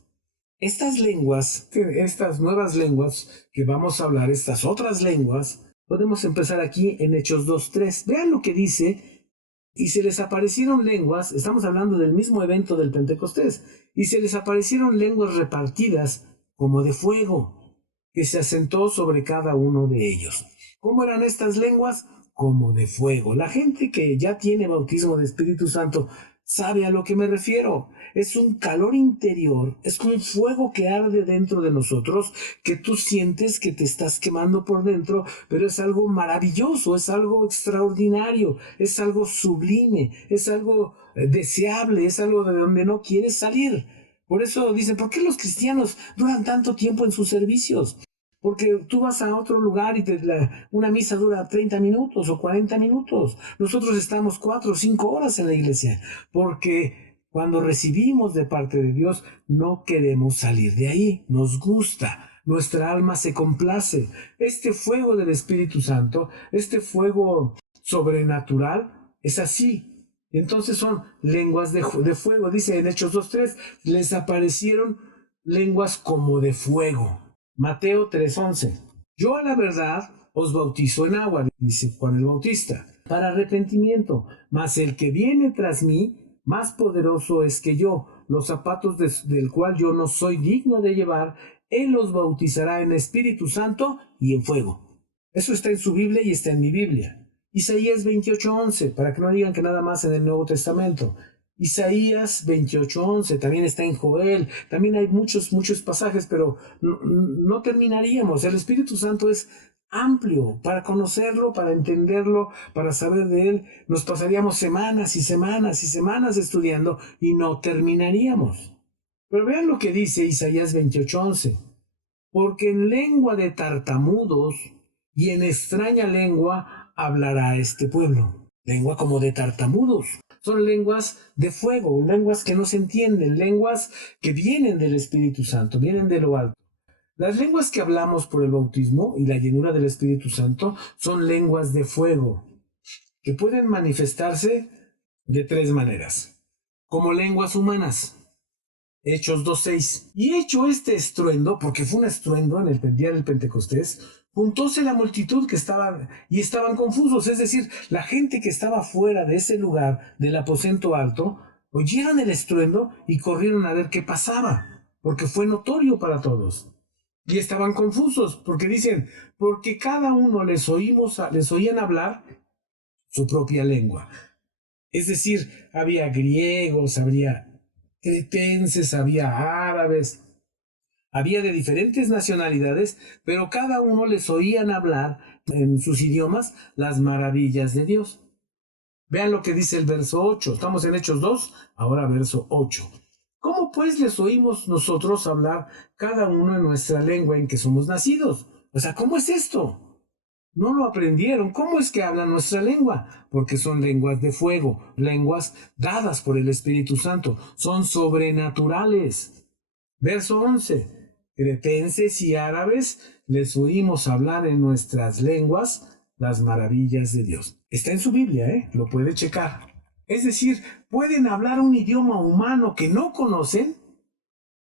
Estas lenguas, estas nuevas lenguas que vamos a hablar, estas otras lenguas, podemos empezar aquí en Hechos 2:3. Vean lo que dice, y se les aparecieron lenguas, estamos hablando del mismo evento del Pentecostés, y se les aparecieron lenguas repartidas como de fuego, que se asentó sobre cada uno de ellos. ¿Cómo eran estas lenguas? Como de fuego. La gente que ya tiene bautismo de Espíritu Santo sabe a lo que me refiero. Es un calor interior, es como un fuego que arde dentro de nosotros, que tú sientes que te estás quemando por dentro, pero es algo maravilloso, es algo extraordinario, es algo sublime, es algo deseable, es algo de donde no quieres salir. Por eso dicen, ¿por qué los cristianos duran tanto tiempo en sus servicios? Porque tú vas a otro lugar y una misa dura 30 minutos o 40 minutos. Nosotros estamos 4 o 5 horas en la iglesia, porque cuando recibimos de parte de Dios no queremos salir de ahí. Nos gusta, nuestra alma se complace. Este fuego del Espíritu Santo, este fuego sobrenatural, es así. Entonces son lenguas de fuego. Dice en Hechos 2:3, les aparecieron lenguas como de fuego. Mateo 3:11. Yo a la verdad os bautizo en agua, dice Juan el Bautista, para arrepentimiento, mas el que viene tras mí, más poderoso es que yo, los zapatos del cual yo no soy digno de llevar, él los bautizará en Espíritu Santo y en fuego. Eso está en su Biblia y está en mi Biblia. Isaías 28:11, para que no digan que nada más en el Nuevo Testamento. Isaías 28:11, también está en Joel, también hay muchos pasajes, pero no terminaríamos. El Espíritu Santo es amplio. Para conocerlo, para entenderlo, para saber de él, nos pasaríamos semanas y semanas y semanas estudiando y no terminaríamos. Pero vean lo que dice Isaías 28:11. Porque en lengua de tartamudos y en extraña lengua hablará este pueblo. Lengua como de tartamudos. Son lenguas de fuego, lenguas que no se entienden, lenguas que vienen del Espíritu Santo, vienen de lo alto. Las lenguas que hablamos por el bautismo y la llenura del Espíritu Santo son lenguas de fuego, que pueden manifestarse de 3 maneras. Como lenguas humanas. Hechos 2:6. Y hecho este estruendo, porque fue un estruendo en el día del Pentecostés, juntóse la multitud que estaban confusos, es decir, la gente que estaba fuera de ese lugar, del aposento alto, oyeron el estruendo y corrieron a ver qué pasaba, porque fue notorio para todos. Y estaban confusos, porque dicen, porque cada uno les oían hablar su propia lengua. Es decir, había griegos, había cretenses, había árabes, había de diferentes nacionalidades, pero cada uno les oían hablar en sus idiomas las maravillas de Dios. Vean lo que dice el verso 8. Estamos en Hechos 2, ahora verso 8. ¿Cómo pues les oímos nosotros hablar cada uno en nuestra lengua en que somos nacidos? O sea, ¿cómo es esto? No lo aprendieron. ¿Cómo es que hablan nuestra lengua? Porque son lenguas de fuego, lenguas dadas por el Espíritu Santo. Son sobrenaturales. Verso 11. Cretenses y árabes les oímos hablar en nuestras lenguas las maravillas de Dios. Está en su Biblia, lo puede checar. Es decir, pueden hablar un idioma humano que no conocen,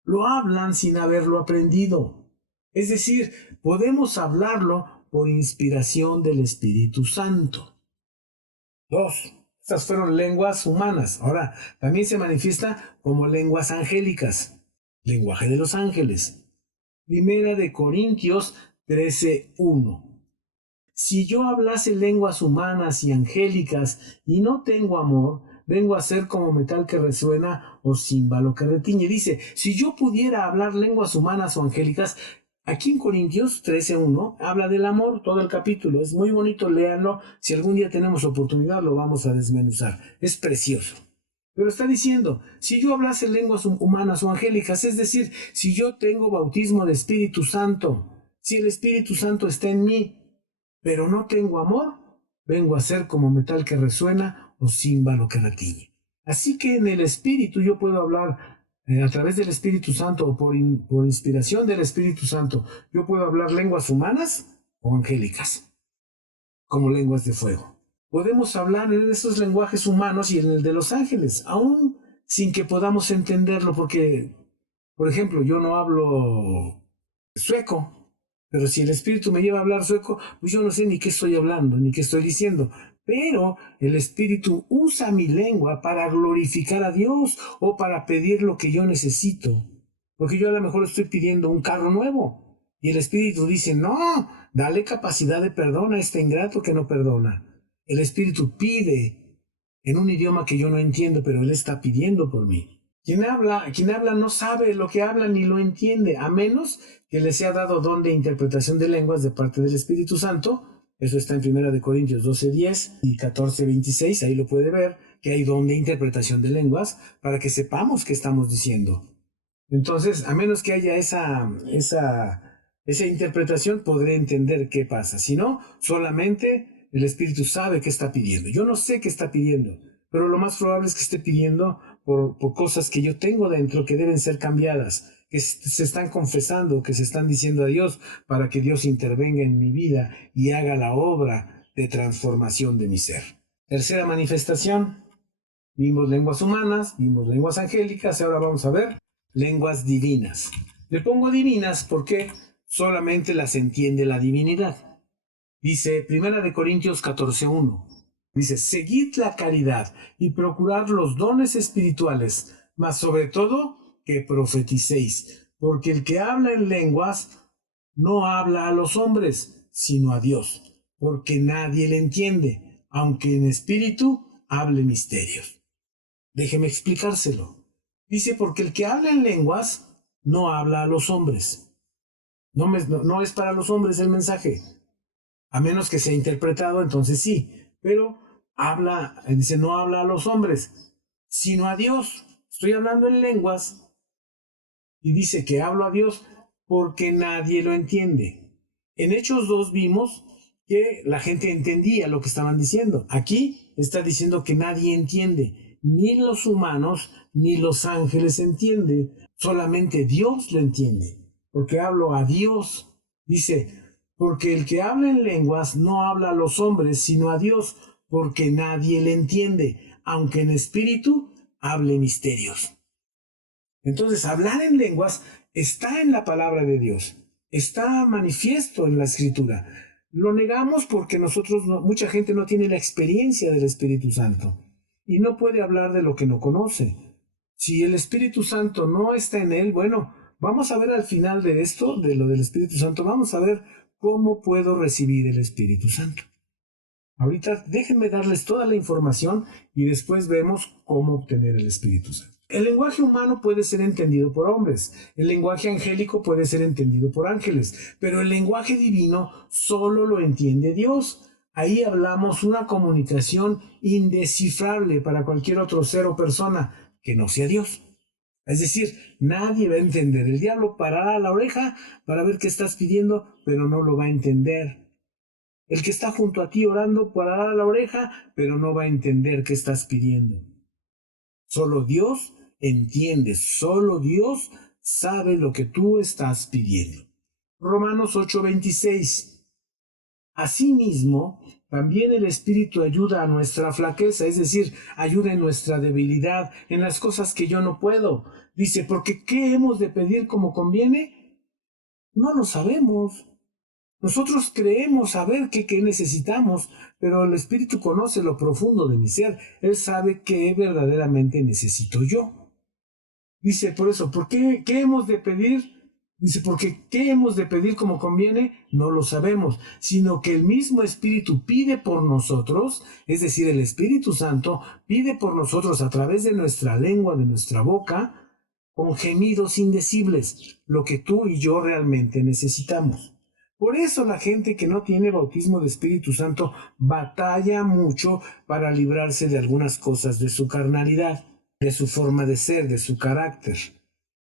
lo hablan sin haberlo aprendido. Es decir, podemos hablarlo por inspiración del Espíritu Santo. 2. Estas fueron lenguas humanas. Ahora, también se manifiesta como lenguas angélicas, lenguaje de los ángeles. Primera de Corintios 13:1. Si yo hablase lenguas humanas y angélicas y no tengo amor, vengo a ser como metal que resuena o címbalo que retiñe. Dice, si yo pudiera hablar lenguas humanas o angélicas, aquí en Corintios 13:1 habla del amor, todo el capítulo. Es muy bonito, léanlo. Si algún día tenemos oportunidad, lo vamos a desmenuzar. Es precioso. Pero está diciendo, si yo hablase lenguas humanas o angélicas, es decir, si yo tengo bautismo de Espíritu Santo, si el Espíritu Santo está en mí, pero no tengo amor, vengo a ser como metal que resuena o címbalo que retiñe. Así que en el Espíritu yo puedo hablar a través del Espíritu Santo o por inspiración del Espíritu Santo. Yo puedo hablar lenguas humanas o angélicas, como lenguas de fuego. Podemos hablar en esos lenguajes humanos y en el de los ángeles, aún sin que podamos entenderlo, porque, por ejemplo, yo no hablo sueco, pero si el Espíritu me lleva a hablar sueco, pues yo no sé ni qué estoy hablando, ni qué estoy diciendo. Pero el Espíritu usa mi lengua para glorificar a Dios o para pedir lo que yo necesito. Porque yo a lo mejor estoy pidiendo un carro nuevo. Y el Espíritu dice, no, dale capacidad de perdón a este ingrato que no perdona. El Espíritu pide en un idioma que yo no entiendo, pero Él está pidiendo por mí. Quien habla no sabe lo que habla ni lo entiende, a menos que le sea dado don de interpretación de lenguas de parte del Espíritu Santo. Eso está en 1 Corintios 12:10 y 14:26, ahí lo puede ver, que hay don de interpretación de lenguas para que sepamos qué estamos diciendo. Entonces, a menos que haya esa interpretación, podré entender qué pasa. Si no, solamente el Espíritu sabe qué está pidiendo. Yo no sé qué está pidiendo, pero lo más probable es que esté pidiendo por cosas que yo tengo dentro que deben ser cambiadas, que se están confesando, que se están diciendo a Dios para que Dios intervenga en mi vida y haga la obra de transformación de mi ser. Tercera manifestación. Vimos lenguas humanas, vimos lenguas angélicas, y ahora vamos a ver lenguas divinas. Le pongo divinas porque solamente las entiende la divinidad. Dice 1 Corintios 14:1. Dice, seguid la caridad y procurad los dones espirituales, mas sobre todo que profeticéis, porque el que habla en lenguas no habla a los hombres, sino a Dios, porque nadie le entiende, aunque en espíritu hable misterios. Déjeme explicárselo. Dice, porque el que habla en lenguas no habla a los hombres. No es para los hombres el mensaje. A menos que sea interpretado, entonces sí. Pero dice, no habla a los hombres, sino a Dios. Estoy hablando en lenguas y dice que hablo a Dios porque nadie lo entiende. En Hechos 2 vimos que la gente entendía lo que estaban diciendo. Aquí está diciendo que nadie entiende, ni los humanos ni los ángeles entienden, solamente Dios lo entiende, porque hablo a Dios. Dice, porque el que habla en lenguas no habla a los hombres, sino a Dios, porque nadie le entiende, aunque en espíritu hable misterios. Entonces, hablar en lenguas está en la palabra de Dios, está manifiesto en la Escritura. Lo negamos porque mucha gente no tiene la experiencia del Espíritu Santo y no puede hablar de lo que no conoce. Si el Espíritu Santo no está en él, bueno, vamos a ver al final de esto, de lo del Espíritu Santo, vamos a ver cómo puedo recibir el Espíritu Santo. Ahorita déjenme darles toda la información y después vemos cómo obtener el Espíritu Santo. El lenguaje humano puede ser entendido por hombres, el lenguaje angélico puede ser entendido por ángeles, pero el lenguaje divino solo lo entiende Dios. Ahí hablamos una comunicación indescifrable para cualquier otro ser o persona que no sea Dios. Es decir, nadie va a entender. El diablo parará la oreja para ver qué estás pidiendo, pero no lo va a entender. El que está junto a ti orando parará la oreja, pero no va a entender qué estás pidiendo. Solo Dios entiende, solo Dios sabe lo que tú estás pidiendo. Romanos 8:26. Asimismo, también el Espíritu ayuda a nuestra flaqueza, es decir, ayuda en nuestra debilidad, en las cosas que yo no puedo. Dice, porque ¿qué hemos de pedir como conviene? No lo sabemos. Nosotros creemos saber qué necesitamos, pero el Espíritu conoce lo profundo de mi ser. Él sabe qué verdaderamente necesito yo. Dice, por eso, ¿por qué hemos de pedir? Dice, porque ¿qué hemos de pedir como conviene? No lo sabemos, sino que el mismo Espíritu pide por nosotros, es decir, el Espíritu Santo pide por nosotros a través de nuestra lengua, de nuestra boca, con gemidos indecibles, lo que tú y yo realmente necesitamos. Por eso la gente que no tiene bautismo de Espíritu Santo batalla mucho para librarse de algunas cosas de su carnalidad, de su forma de ser, de su carácter,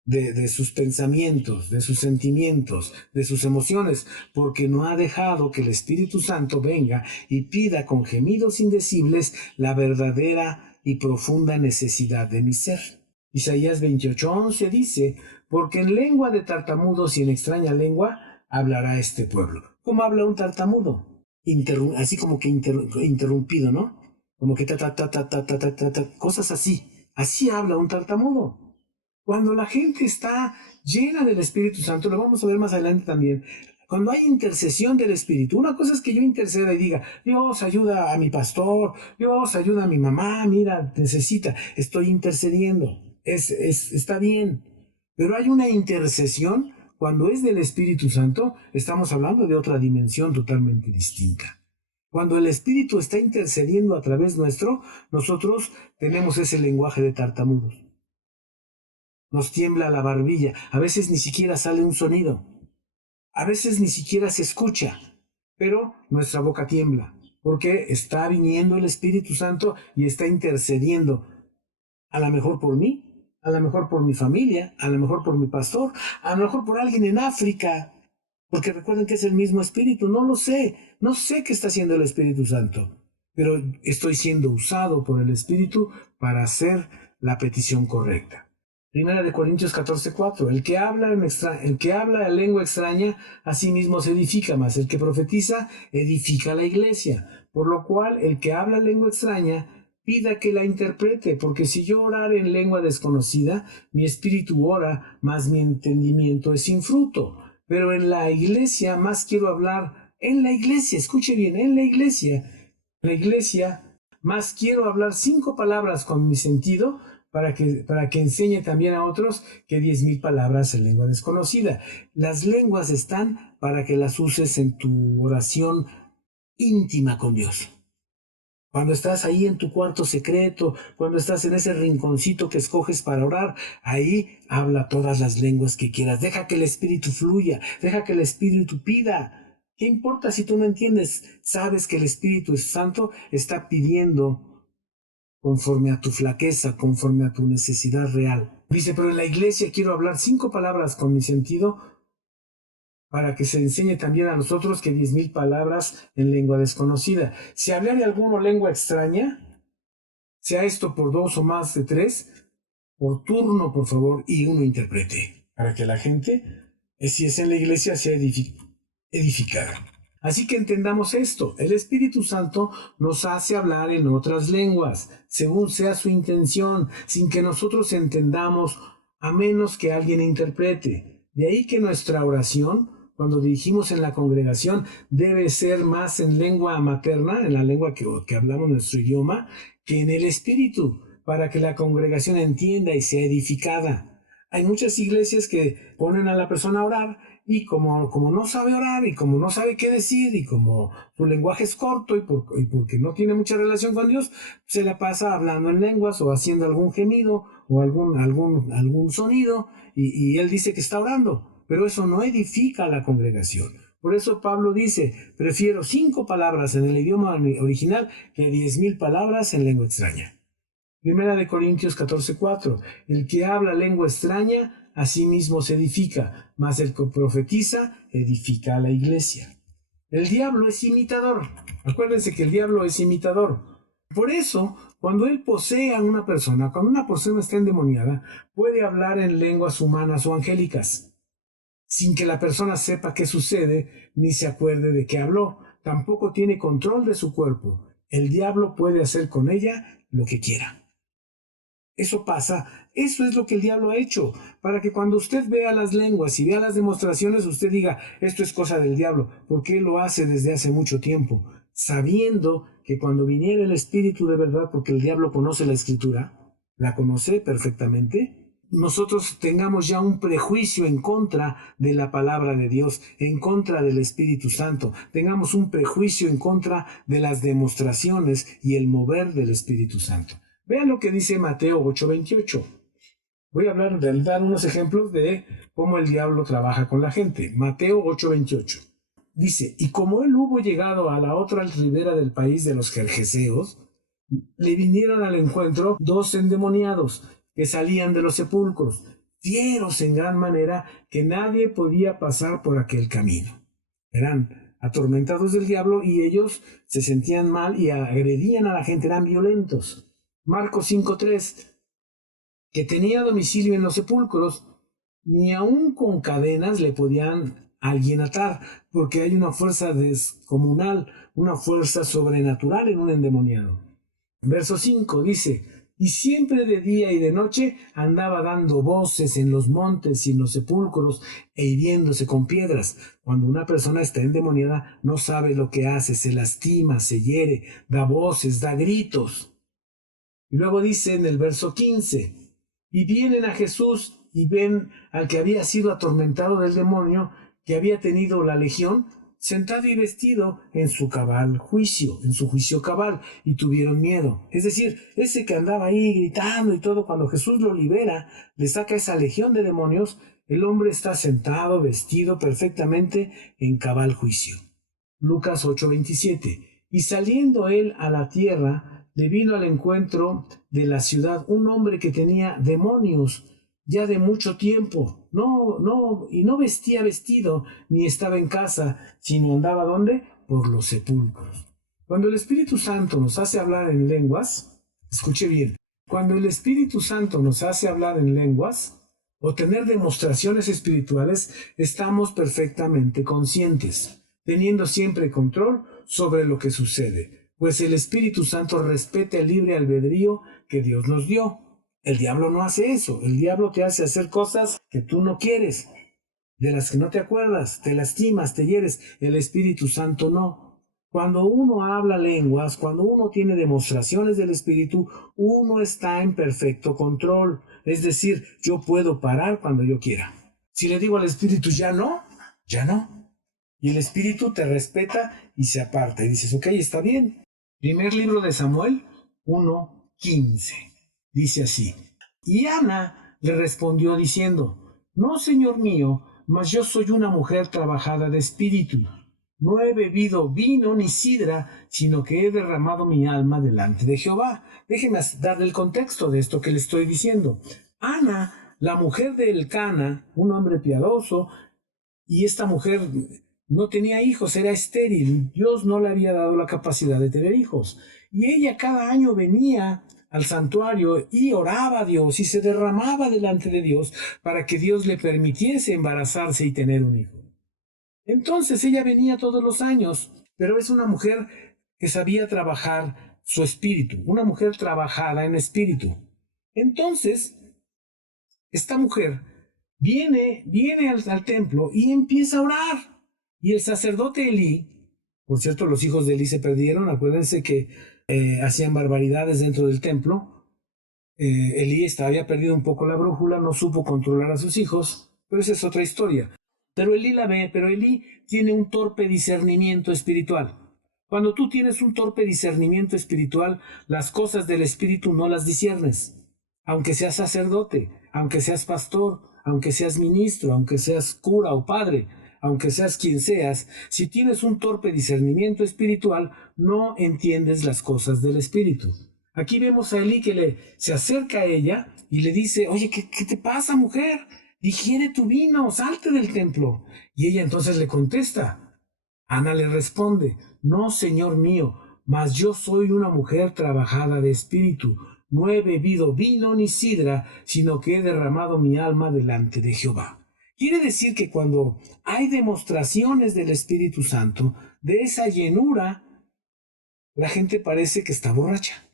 de sus pensamientos, de sus sentimientos, de sus emociones, porque no ha dejado que el Espíritu Santo venga y pida con gemidos indecibles la verdadera y profunda necesidad de mi ser. Isaías 28:11 dice, porque en lengua de tartamudos y en extraña lengua hablará este pueblo. ¿Cómo habla un tartamudo? Así como que interrumpido, ¿no? Como que cosas así. Así habla un tartamudo. Cuando la gente está llena del Espíritu Santo, lo vamos a ver más adelante también, cuando hay intercesión del Espíritu, una cosa es que yo interceda y diga, Dios ayuda a mi pastor, Dios ayuda a mi mamá, mira, necesita, estoy intercediendo, está bien, pero hay una intercesión. Cuando es del Espíritu Santo, estamos hablando de otra dimensión totalmente distinta. Cuando el Espíritu está intercediendo a través nuestro, nosotros tenemos ese lenguaje de tartamudos. Nos tiembla la barbilla, a veces ni siquiera sale un sonido, a veces ni siquiera se escucha, pero nuestra boca tiembla, porque está viniendo el Espíritu Santo y está intercediendo, a lo mejor por mí, a lo mejor por mi familia, a lo mejor por mi pastor, a lo mejor por alguien en África, porque recuerden que es el mismo Espíritu, no lo sé, no sé qué está haciendo el Espíritu Santo, pero estoy siendo usado por el Espíritu para hacer la petición correcta. Primera de Corintios 14:4, el que habla en lengua extraña, a sí mismo se edifica, mas el que profetiza edifica la iglesia, por lo cual el que habla lengua extraña, pida que la interprete, porque si yo orar en lengua desconocida, mi espíritu ora, mas mi entendimiento es sin fruto. Pero en la iglesia más quiero hablar, en la iglesia, escuche bien, en la iglesia más quiero hablar 5 palabras con mi sentido, para que enseñe también a otros que 10,000 palabras en lengua desconocida. Las lenguas están para que las uses en tu oración íntima con Dios. Cuando estás ahí en tu cuarto secreto, cuando estás en ese rinconcito que escoges para orar, ahí habla todas las lenguas que quieras. Deja que el Espíritu fluya, deja que el Espíritu pida. ¿Qué importa si tú no entiendes? Sabes que el Espíritu Santo está pidiendo conforme a tu flaqueza, conforme a tu necesidad real. Dice, pero en la iglesia quiero hablar 5 palabras con mi sentido, para que se enseñe también a nosotros que 10,000 palabras en lengua desconocida. Si hablare alguno lengua extraña, sea esto por 2 o más de 3, por turno, por favor, y uno interprete, para que la gente, si es en la iglesia, sea edificada. Así que entendamos esto, el Espíritu Santo nos hace hablar en otras lenguas, según sea su intención, sin que nosotros entendamos a menos que alguien interprete. De ahí que nuestra oración, cuando dirigimos en la congregación, debe ser más en lengua materna, en la lengua que hablamos nuestro idioma, que en el espíritu, para que la congregación entienda y sea edificada. Hay muchas iglesias que ponen a la persona a orar y como no sabe orar y como no sabe qué decir y como su lenguaje es corto y porque no tiene mucha relación con Dios, se la pasa hablando en lenguas o haciendo algún gemido o algún sonido y él dice que está orando, pero eso no edifica a la congregación. Por eso Pablo dice, prefiero 5 palabras en el idioma original que 10,000 palabras en lengua extraña. Primera de Corintios 14:4. El que habla lengua extraña, a sí mismo se edifica, mas el que profetiza edifica a la iglesia. El diablo es imitador. Acuérdense que el diablo es imitador. Por eso, cuando él posee a una persona, cuando una persona está endemoniada, puede hablar en lenguas humanas o angélicas, sin que la persona sepa qué sucede ni se acuerde de qué habló. Tampoco tiene control de su cuerpo. El diablo puede hacer con ella lo que quiera. Eso pasa, eso es lo que el diablo ha hecho, para que cuando usted vea las lenguas y vea las demostraciones, usted diga, esto es cosa del diablo, porque él lo hace desde hace mucho tiempo, sabiendo que cuando viniera el Espíritu de verdad, porque el diablo conoce la Escritura, la conoce perfectamente, nosotros tengamos ya un prejuicio en contra de la palabra de Dios, en contra del Espíritu Santo, tengamos un prejuicio en contra de las demostraciones y el mover del Espíritu Santo. Vean lo que dice Mateo 8:28. Voy a dar unos ejemplos de cómo el diablo trabaja con la gente. Mateo 8:28. Dice, y como él hubo llegado a la otra ribera del país de los Gergeseos, le vinieron al encuentro 2 endemoniados que salían de los sepulcros, fieros en gran manera que nadie podía pasar por aquel camino. Eran atormentados del diablo y ellos se sentían mal y agredían a la gente, eran violentos. Marcos 5:3, que tenía domicilio en los sepulcros, ni aun con cadenas le podían alguien atar, porque hay una fuerza descomunal, una fuerza sobrenatural en un endemoniado. Verso 5 dice, y siempre de día y de noche andaba dando voces en los montes y en los sepulcros e hiriéndose con piedras. Cuando una persona está endemoniada, no sabe lo que hace, se lastima, se hiere, da voces, da gritos. Y luego dice en el verso 15, y vienen a Jesús y ven al que había sido atormentado del demonio, que había tenido la legión, sentado y vestido en su juicio cabal, y tuvieron miedo. Es decir, ese que andaba ahí gritando y todo, cuando Jesús lo libera, le saca esa legión de demonios, el hombre está sentado, vestido perfectamente en cabal juicio. Lucas 8:27, y saliendo él a la tierra, le vino al encuentro de la ciudad un hombre que tenía demonios ya de mucho tiempo, y no vestía vestido, ni estaba en casa, sino andaba ¿dónde? Por los sepulcros. Cuando el Espíritu Santo nos hace hablar en lenguas, escuche bien, cuando el Espíritu Santo nos hace hablar en lenguas, o tener demostraciones espirituales, estamos perfectamente conscientes, teniendo siempre control sobre lo que sucede, pues el Espíritu Santo respeta el libre albedrío que Dios nos dio. El diablo no hace eso. El diablo te hace hacer cosas que tú no quieres, de las que no te acuerdas, te lastimas, te hieres. El Espíritu Santo no. Cuando uno habla lenguas, cuando uno tiene demostraciones del Espíritu, uno está en perfecto control. Es decir, yo puedo parar cuando yo quiera. Si le digo al Espíritu, ya no, ya no. Y el Espíritu te respeta y se aparta. Y dices, ok, está bien. Primer libro de Samuel 1:15. Dice así, y Ana le respondió diciendo, no, señor mío, mas yo soy una mujer trabajada de espíritu. No he bebido vino ni sidra, sino que he derramado mi alma delante de Jehová. Déjeme darle el contexto de esto que le estoy diciendo. Ana, la mujer de Elcana, un hombre piadoso, y esta mujer no tenía hijos, era estéril. Dios no le había dado la capacidad de tener hijos. Y ella cada año venía al santuario y oraba a Dios y se derramaba delante de Dios para que Dios le permitiese embarazarse y tener un hijo. Entonces ella venía todos los años, pero es una mujer que sabía trabajar su espíritu, una mujer trabajada en espíritu. Entonces, esta mujer viene al templo y empieza a orar. Y el sacerdote Elí, por cierto, los hijos de Elí se perdieron, acuérdense que hacían barbaridades dentro del templo. Elí había perdido un poco la brújula, no supo controlar a sus hijos, pero esa es otra historia. Pero Elí la ve, pero Elí tiene un torpe discernimiento espiritual. Cuando tú tienes un torpe discernimiento espiritual, las cosas del espíritu no las disiernes. Aunque seas sacerdote, aunque seas pastor, aunque seas ministro, aunque seas cura o padre, aunque seas quien seas, si tienes un torpe discernimiento espiritual, no entiendes las cosas del espíritu. Aquí vemos a Elí que se acerca a ella y le dice, oye, ¿qué te pasa, mujer? Digiere tu vino, salte del templo. Y ella entonces le contesta. Ana le responde, no, señor mío, mas yo soy una mujer trabajada de espíritu. No he bebido vino ni sidra, sino que he derramado mi alma delante de Jehová. Quiere decir que cuando hay demostraciones del Espíritu Santo, de esa llenura, la gente parece que está borracha.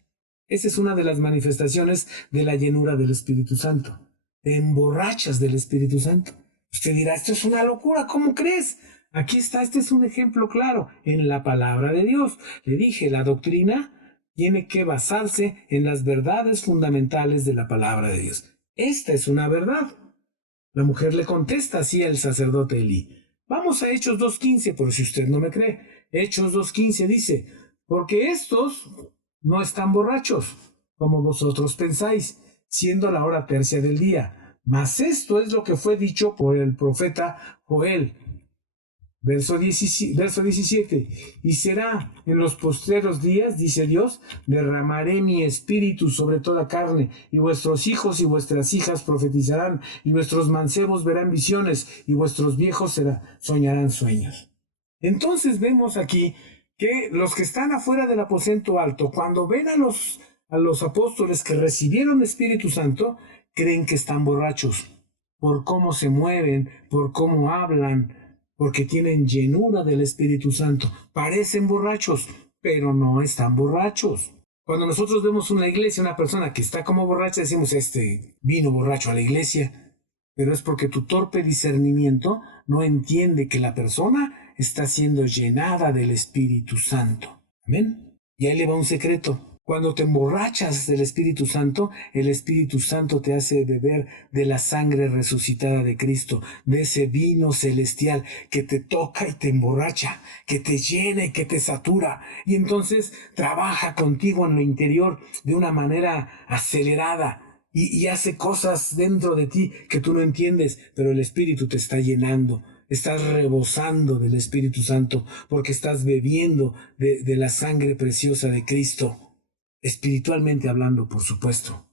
Esa es una de las manifestaciones de la llenura del Espíritu Santo. Te emborrachas del Espíritu Santo. Usted dirá, esto es una locura, ¿cómo crees? Aquí está, este es un ejemplo claro en la palabra de Dios. Le dije, la doctrina tiene que basarse en las verdades fundamentales de la palabra de Dios. Esta es una verdad. La mujer le contesta así al sacerdote Elí. Vamos a Hechos 2.15, por si usted no me cree. Hechos 2.15 dice, porque estos no están borrachos, como vosotros pensáis, siendo la hora tercia del día. Mas esto es lo que fue dicho por el profeta Joel. Verso 17, y será en los postreros días, dice Dios, derramaré mi espíritu sobre toda carne, y vuestros hijos y vuestras hijas profetizarán, y vuestros mancebos verán visiones, y vuestros viejos soñarán sueños. Entonces vemos aquí que los que están afuera del aposento alto, cuando ven a los apóstoles que recibieron Espíritu Santo, creen que están borrachos, por cómo se mueven, por cómo hablan, porque tienen llenura del Espíritu Santo. Parecen borrachos, pero no están borrachos. Cuando nosotros vemos una iglesia, una persona que está como borracha, decimos, vino borracho a la iglesia. Pero es porque tu torpe discernimiento no entiende que la persona está siendo llenada del Espíritu Santo. ¿Amén? Y ahí le va un secreto. Cuando te emborrachas del Espíritu Santo, el Espíritu Santo te hace beber de la sangre resucitada de Cristo, de ese vino celestial que te toca y te emborracha, que te llena y que te satura. Y entonces trabaja contigo en lo interior de una manera acelerada y hace cosas dentro de ti que tú no entiendes, pero el Espíritu te está llenando. Estás rebosando del Espíritu Santo porque estás bebiendo de la sangre preciosa de Cristo. Espiritualmente hablando, por supuesto.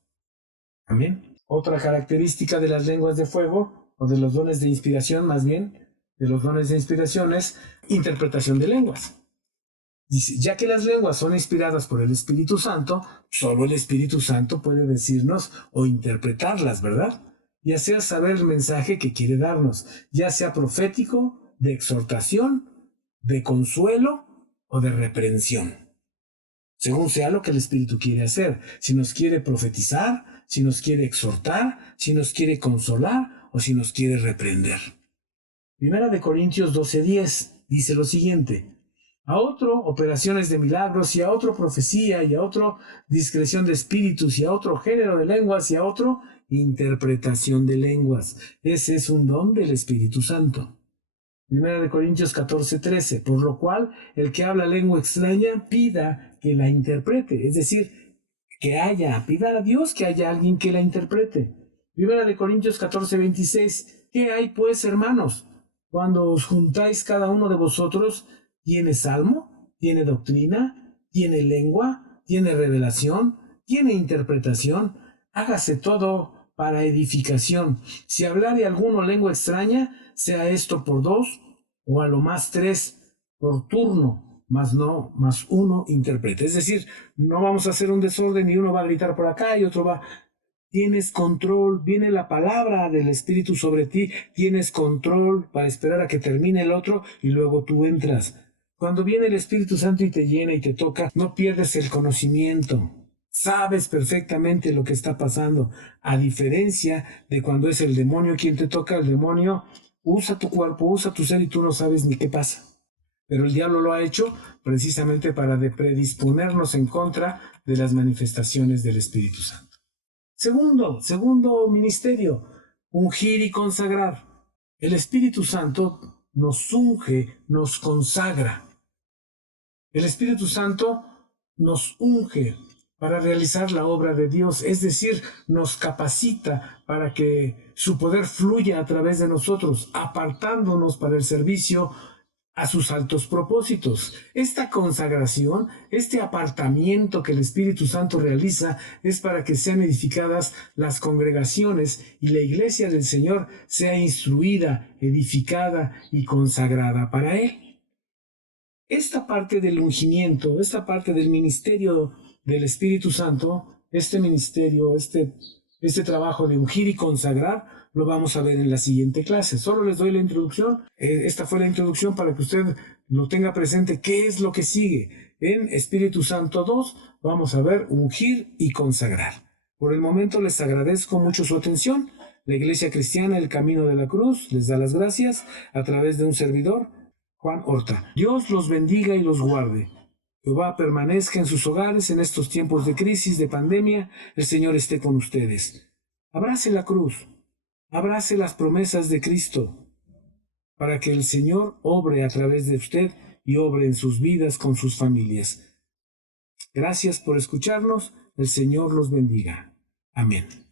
Amén. Otra característica de las lenguas de fuego, o de los dones de inspiración más bien, de los dones de inspiración es interpretación de lenguas. Dice, ya que las lenguas son inspiradas por el Espíritu Santo, solo el Espíritu Santo puede decirnos o interpretarlas, ¿verdad? Ya sea saber el mensaje que quiere darnos, ya sea profético, de exhortación, de consuelo o de reprensión. Según sea lo que el Espíritu quiere hacer, si nos quiere profetizar, si nos quiere exhortar, si nos quiere consolar o si nos quiere reprender. Primera de Corintios 12:10 dice lo siguiente, a otro operaciones de milagros y a otro profecía y a otro discreción de espíritus y a otro género de lenguas y a otro interpretación de lenguas. Ese es un don del Espíritu Santo. Primera de Corintios 14:13, por lo cual el que habla lengua extraña pida que la interprete, es decir, pida a Dios que haya alguien que la interprete. Primera de Corintios 14:26, ¿qué hay pues, hermanos? Cuando os juntáis cada uno de vosotros, ¿tiene salmo? ¿Tiene doctrina? ¿Tiene lengua? ¿Tiene revelación? ¿Tiene interpretación? Hágase todo para edificación. Si hablare alguno lengua extraña, sea esto por 2 o a lo más 3 por turno, más uno interprete. Es decir, no vamos a hacer un desorden y uno va a gritar por acá y otro va. Tienes control, viene la palabra del Espíritu sobre ti, tienes control para esperar a que termine el otro y luego tú entras. Cuando viene el Espíritu Santo y te llena y te toca, no pierdes el conocimiento. Sabes perfectamente lo que está pasando, a diferencia de cuando es el demonio quien te toca. El demonio usa tu cuerpo, usa tu ser y tú no sabes ni qué pasa. Pero el diablo lo ha hecho precisamente para predisponernos en contra de las manifestaciones del Espíritu Santo. Segundo ministerio, ungir y consagrar. El Espíritu Santo nos unge, nos consagra. El Espíritu Santo nos unge para realizar la obra de Dios, es decir, nos capacita para que su poder fluya a través de nosotros, apartándonos para el servicio a sus altos propósitos. Esta consagración, este apartamiento que el Espíritu Santo realiza, es para que sean edificadas las congregaciones y la iglesia del Señor sea instruida, edificada y consagrada para Él. Esta parte del ungimiento, esta parte del ministerio del Espíritu Santo, este ministerio, este trabajo de ungir y consagrar, lo vamos a ver en la siguiente clase. Solo les doy la introducción. Esta fue la introducción para que usted lo tenga presente. ¿Qué es lo que sigue? En Espíritu Santo 2 vamos a ver ungir y consagrar. Por el momento les agradezco mucho su atención. La Iglesia Cristiana El Camino de la Cruz les da las gracias a través de un servidor, Juan Horta. Dios los bendiga y los guarde. Jehová permanezca en sus hogares en estos tiempos de crisis, de pandemia. El Señor esté con ustedes. Abrace la cruz. Abrace las promesas de Cristo para que el Señor obre a través de usted y obre en sus vidas con sus familias. Gracias por escucharnos. El Señor los bendiga. Amén.